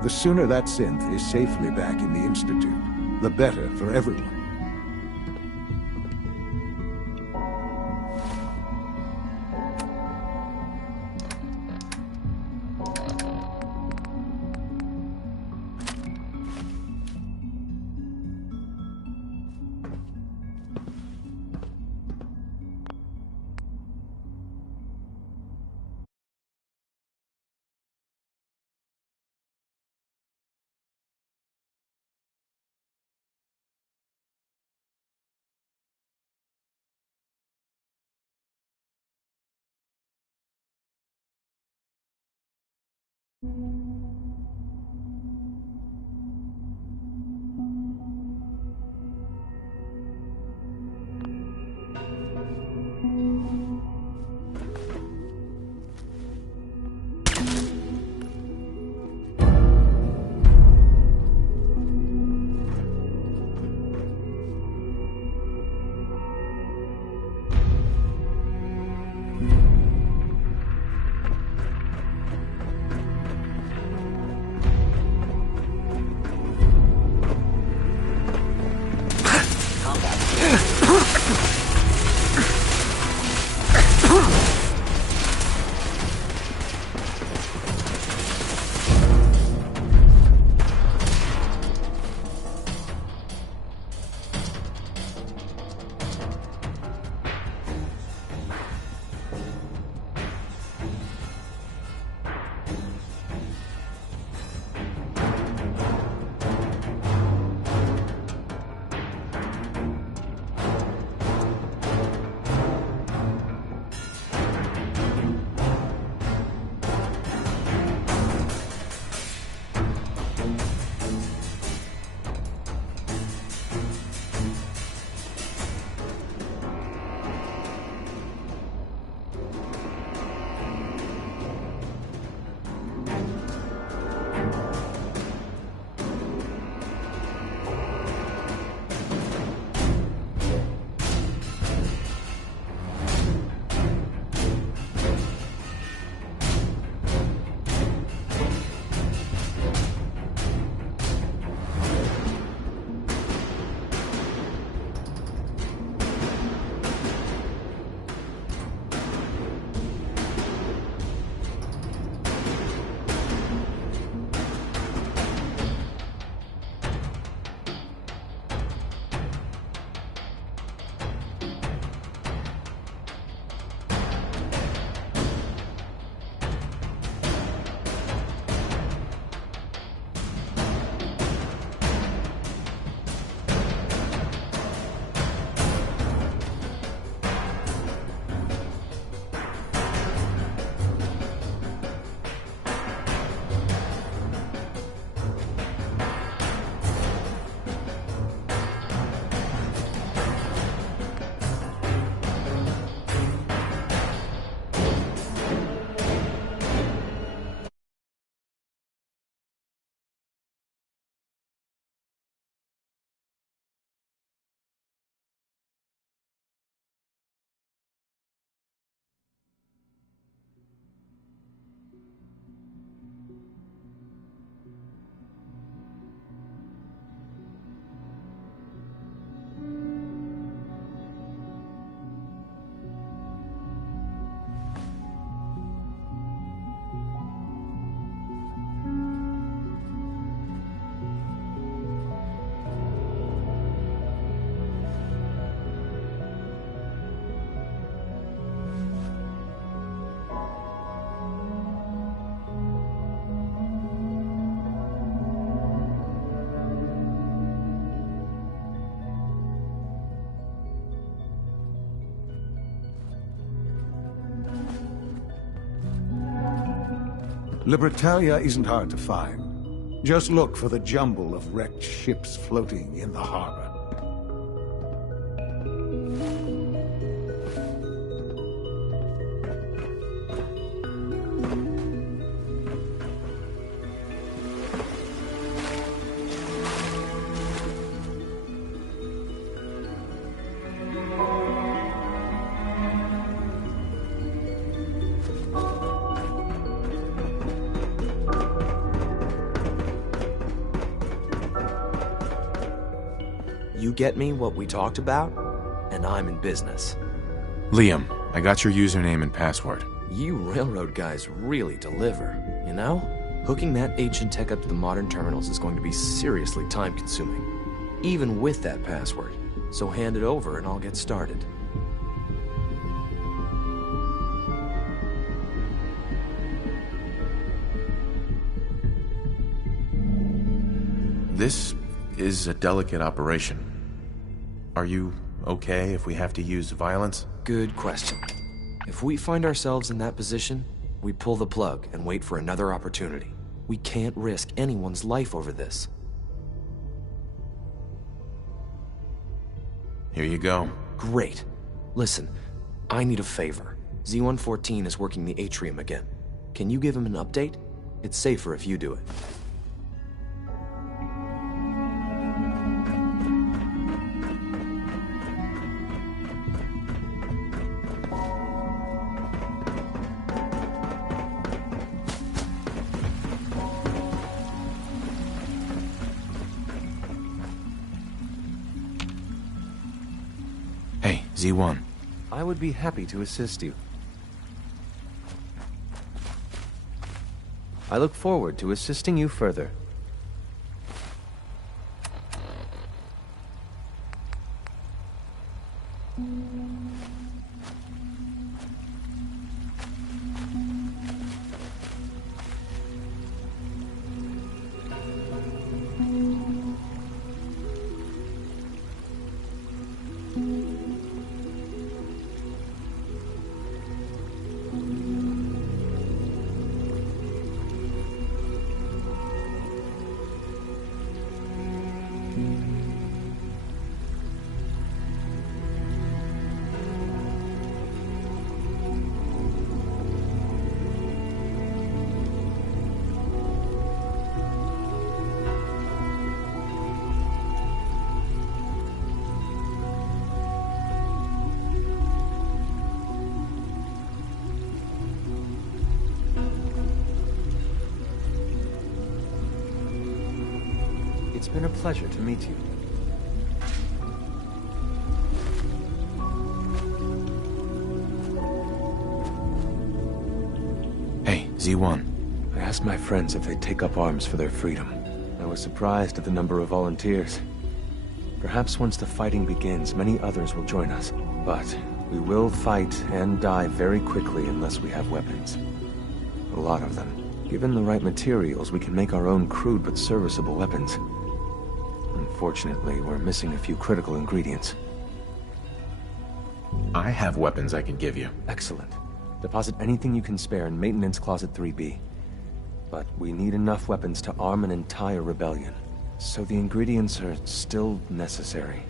The sooner that synth is safely back in the Institute, the better for everyone. Libertalia isn't hard to find. Just look for the jumble of wrecked ships floating in the harbor. You get me what we talked about, and I'm in business. Liam, I got your username and password. You railroad guys really deliver, you know? Hooking that ancient tech up to the modern terminals is going to be seriously time-consuming, even with that password. So hand it over and I'll get started. This is a delicate operation. Are you okay if we have to use violence? Good question. If we find ourselves in that position, we pull the plug and wait for another opportunity. We can't risk anyone's life over this. Here you go. Great. Listen, I need a favor. Z-114 is working the atrium again. Can you give him an update? It's safer if you do it. Hey, Z1. I would be happy to assist you. I look forward to assisting you further. It's been a pleasure to meet you. Hey, Z1. I asked my friends if they'd take up arms for their freedom. I was surprised at the number of volunteers. Perhaps once the fighting begins, many others will join us. But we will fight and die very quickly unless we have weapons. A lot of them. Given the right materials, we can make our own crude but serviceable weapons. Unfortunately, we're missing a few critical ingredients. I have weapons I can give you. Excellent. Deposit anything you can spare in Maintenance Closet 3B. But we need enough weapons to arm an entire rebellion. So the ingredients are still necessary.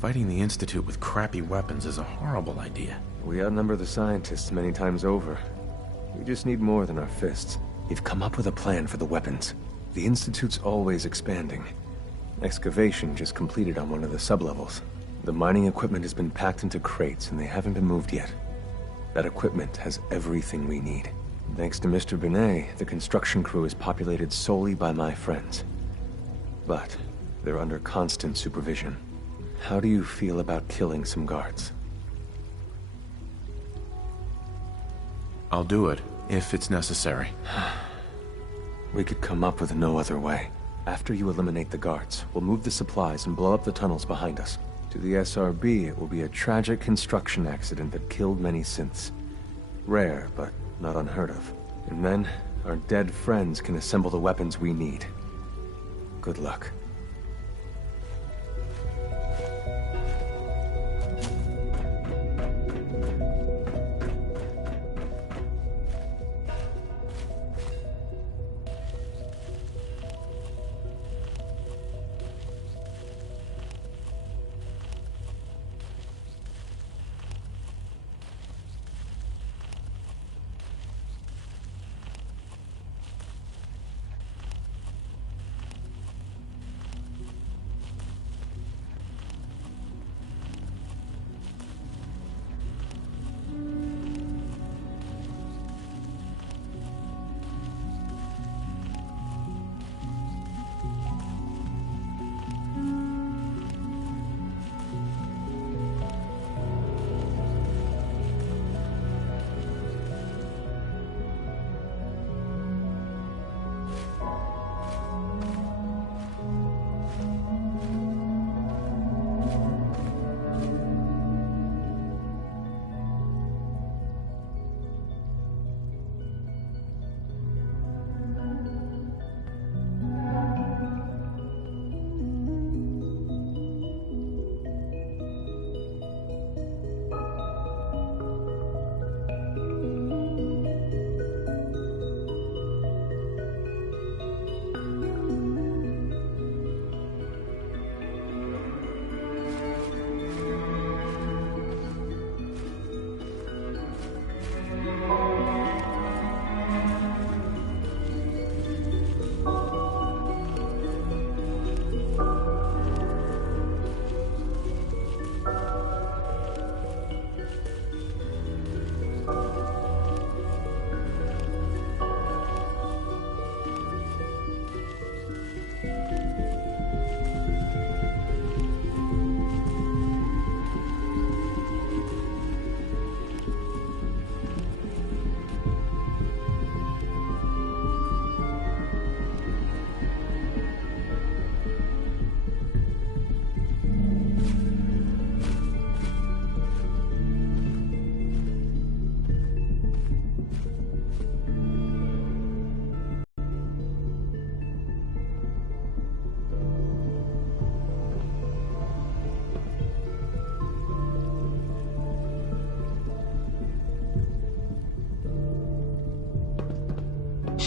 Fighting the Institute with crappy weapons is a horrible idea. We outnumber the scientists many times over. We just need more than our fists. We've come up with a plan for the weapons. The Institute's always expanding. Excavation just completed on one of the sublevels. The mining equipment has been packed into crates and they haven't been moved yet. That equipment has everything we need. Thanks to Mr. Binet, the construction crew is populated solely by my friends. But they're under constant supervision. How do you feel about killing some guards? I'll do it, if it's necessary. We could come up with no other way. After you eliminate the guards, we'll move the supplies and blow up the tunnels behind us. To the SRB, it will be a tragic construction accident that killed many synths. Rare, but not unheard of. And then, our dead friends can assemble the weapons we need. Good luck.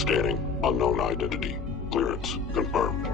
Scanning. Unknown identity. Clearance confirmed.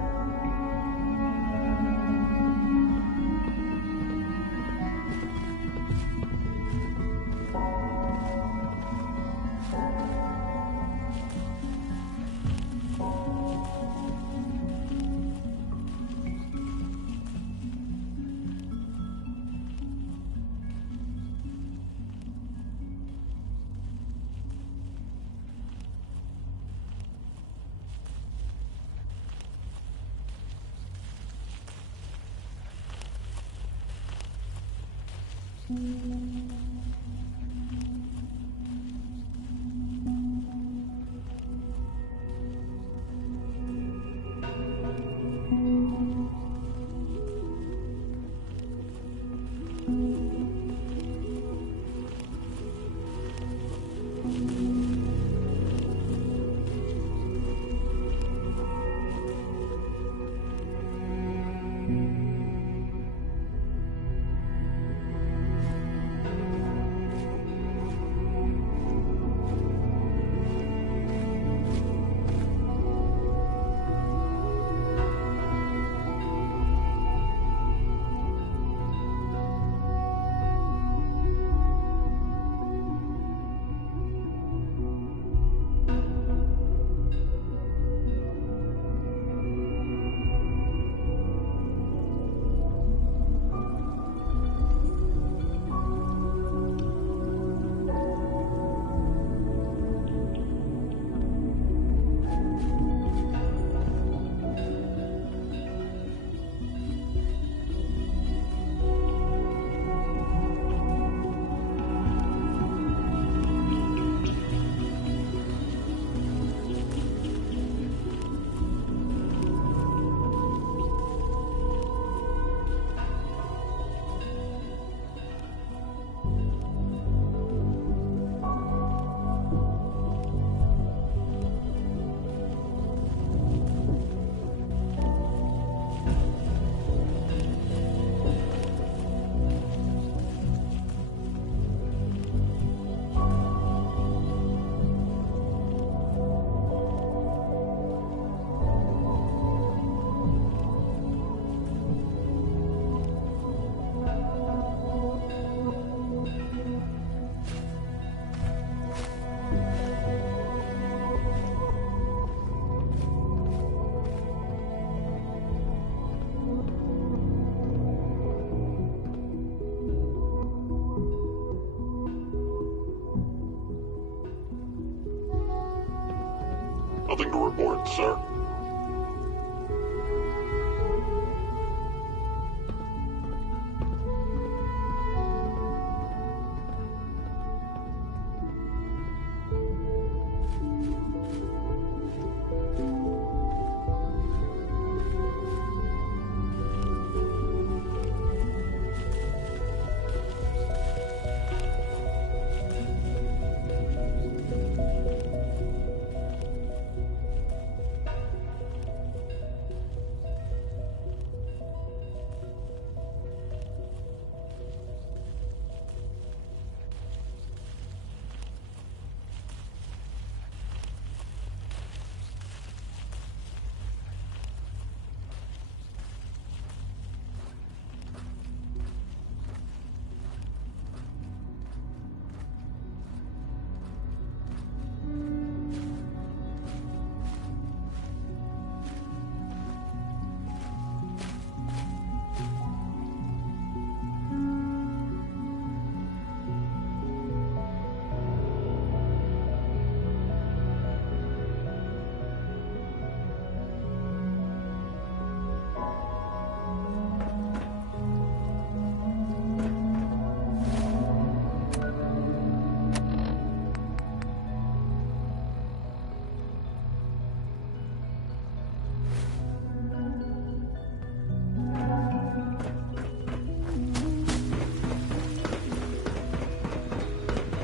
Nothing to report, sir.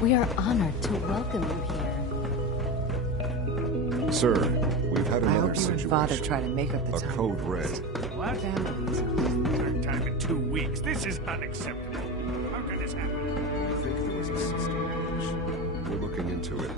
We are honored to welcome you here. Sir, we've had I another hope you and situation. Father try to make up the A time. code red. What? Third time in 2 weeks. This is unacceptable. How can this happen? I think there was a system glitch. We're looking into it.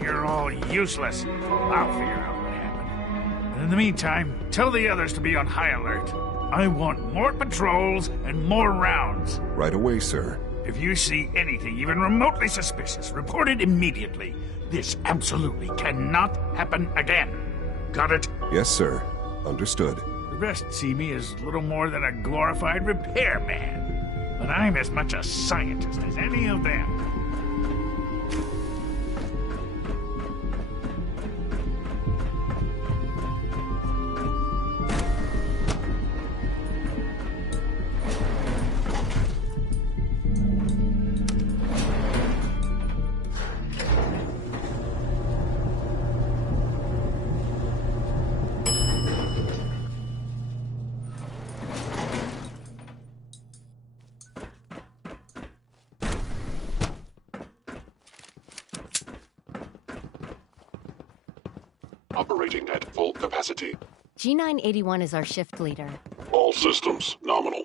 You're all useless. I'll figure out what happened. And in the meantime, tell the others to be on high alert. I want more patrols and more rounds. Right away, sir. If you see anything even remotely suspicious, report it immediately. This absolutely cannot happen again. Got it? Yes, sir. Understood. The rest see me as little more than a glorified repairman. But I'm as much a scientist as any of them. Operating at full capacity. G981 is our shift leader. All systems nominal.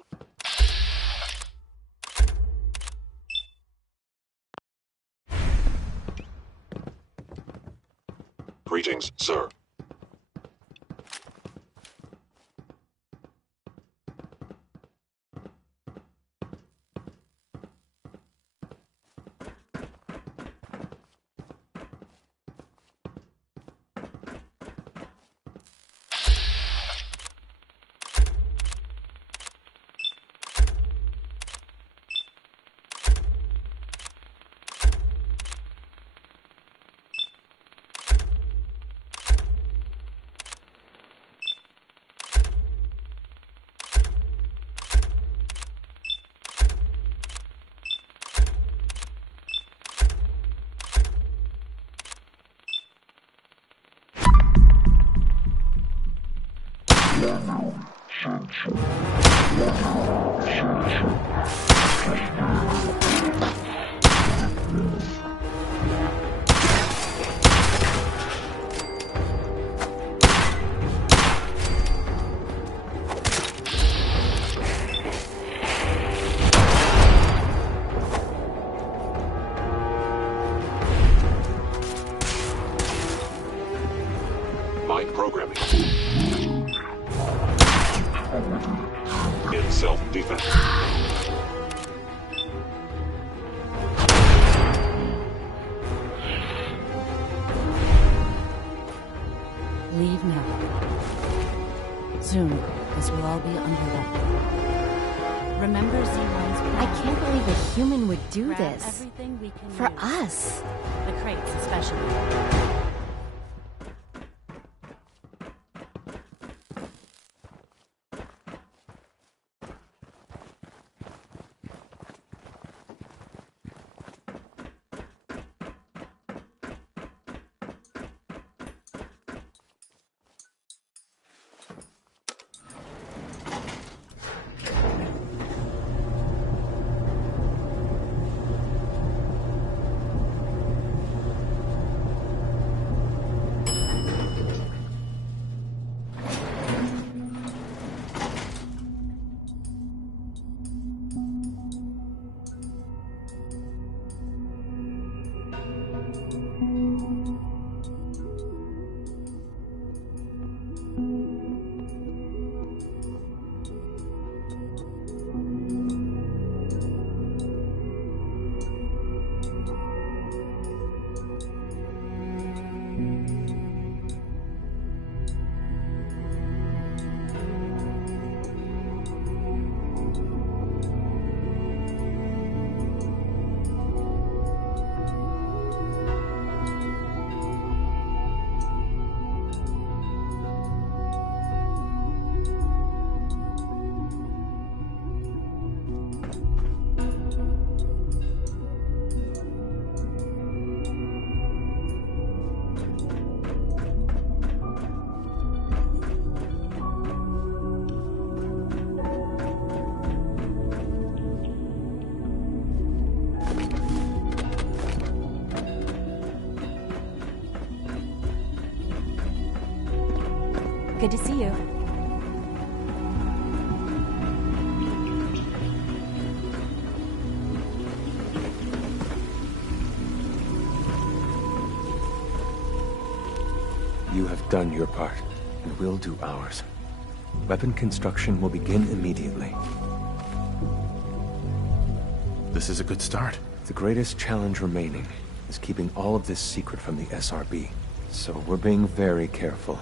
Greetings, sir. Mind programming. In self-defense. Leave now. Soon, this will all be underway. Remember Z1's plan? I can't believe a human would do Grab this. everything we can For use. us. The crates especially. Good to see you. done your part, and we'll do ours. Weapon construction will begin immediately. This is a good start. The greatest challenge remaining is keeping all of this secret from the SRB. So we're being very careful,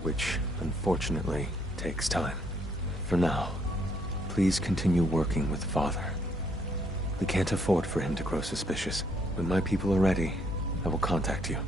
which, unfortunately, takes time. For now, please continue working with Father. We can't afford for him to grow suspicious. When my people are ready, I will contact you.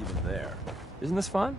Even there. Isn't this fun?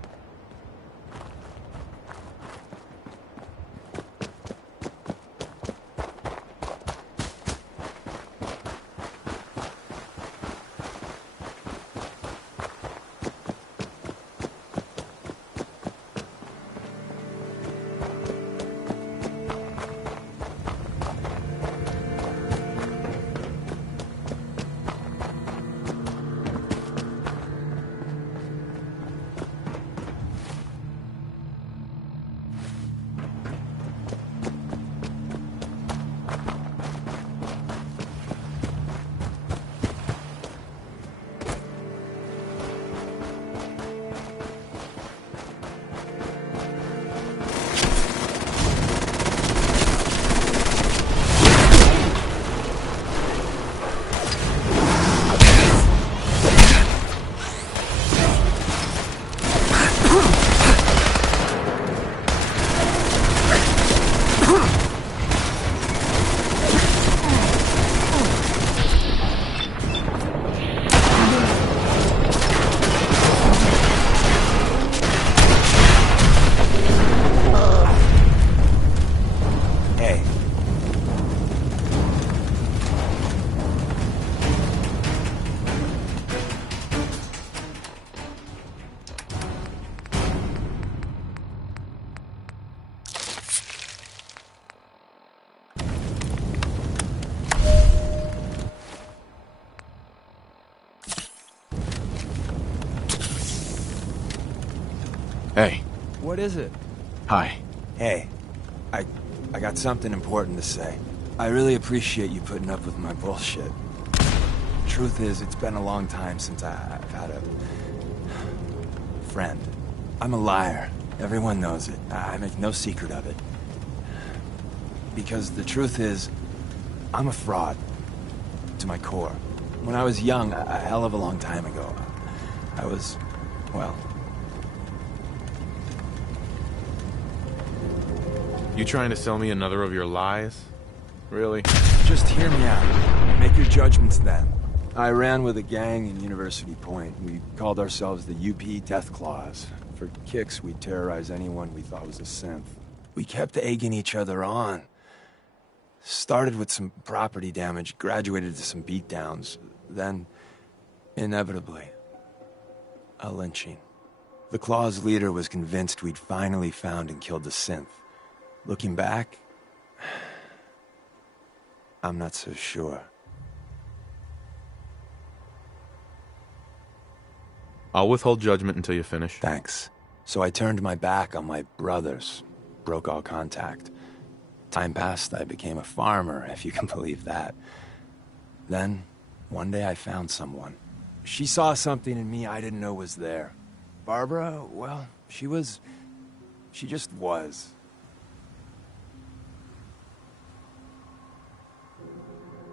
Hey. What is it? Hi. Hey. I got something important to say. I really appreciate you putting up with my bullshit. Truth is, it's been a long time since I've had a friend. I'm a liar. Everyone knows it. I make no secret of it. Because the truth is, I'm a fraud. To my core. When I was young, a hell of a long time ago, I was, well... You trying to sell me another of your lies? Really? Just hear me out. Make your judgments then. I ran with a gang in University Point. We called ourselves the UP Death Claws. For kicks, we'd terrorize anyone we thought was a synth. We kept egging each other on. Started with some property damage, graduated to some beatdowns. Then, inevitably, a lynching. The Claws' leader was convinced we'd finally found and killed the synth. Looking back, I'm not so sure. I'll withhold judgment until you finish. Thanks. So I turned my back on my brothers, broke all contact. Time passed, I became a farmer, if you can believe that. Then, one day I found someone. She saw something in me I didn't know was there. Barbara, well, she just was.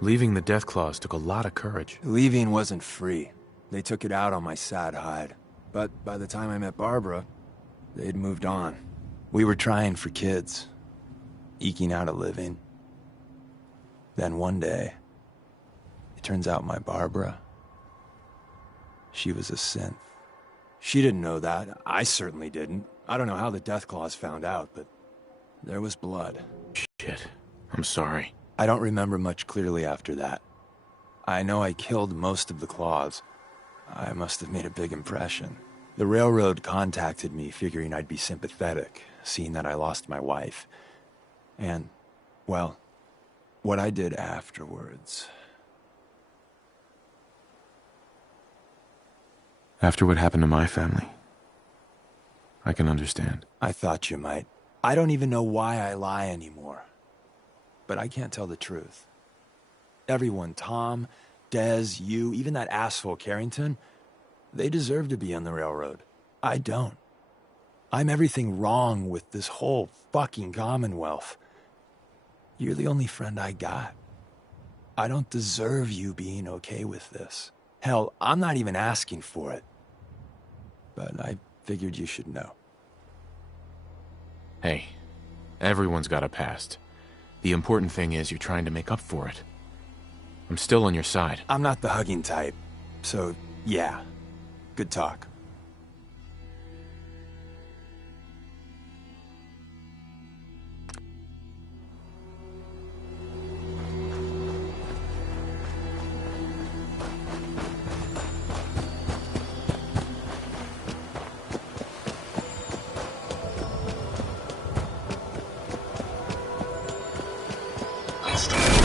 Leaving the Deathclaws took a lot of courage. Leaving wasn't free. They took it out on my sad hide. But by the time I met Barbara, they'd moved on. We were trying for kids, eking out a living. Then one day, it turns out my Barbara, she was a synth. She didn't know that. I certainly didn't. I don't know how the Deathclaws found out, but there was blood. Shit. I'm sorry. I don't remember much clearly after that. I know I killed most of the Claws. I must have made a big impression. The Railroad contacted me figuring I'd be sympathetic, seeing that I lost my wife. And, well, what I did afterwards... After what happened to my family, I can understand. I thought you might. I don't even know why I lie anymore. But I can't tell the truth. Everyone, Tom, Dez, you, even that asshole Carrington, they deserve to be on the Railroad. I don't. I'm everything wrong with this whole fucking Commonwealth. You're the only friend I got. I don't deserve you being okay with this. Hell, I'm not even asking for it. But I figured you should know. Hey, everyone's got a past. The important thing is you're trying to make up for it. I'm still on your side. I'm not the hugging type, so yeah, good talk. Hostile.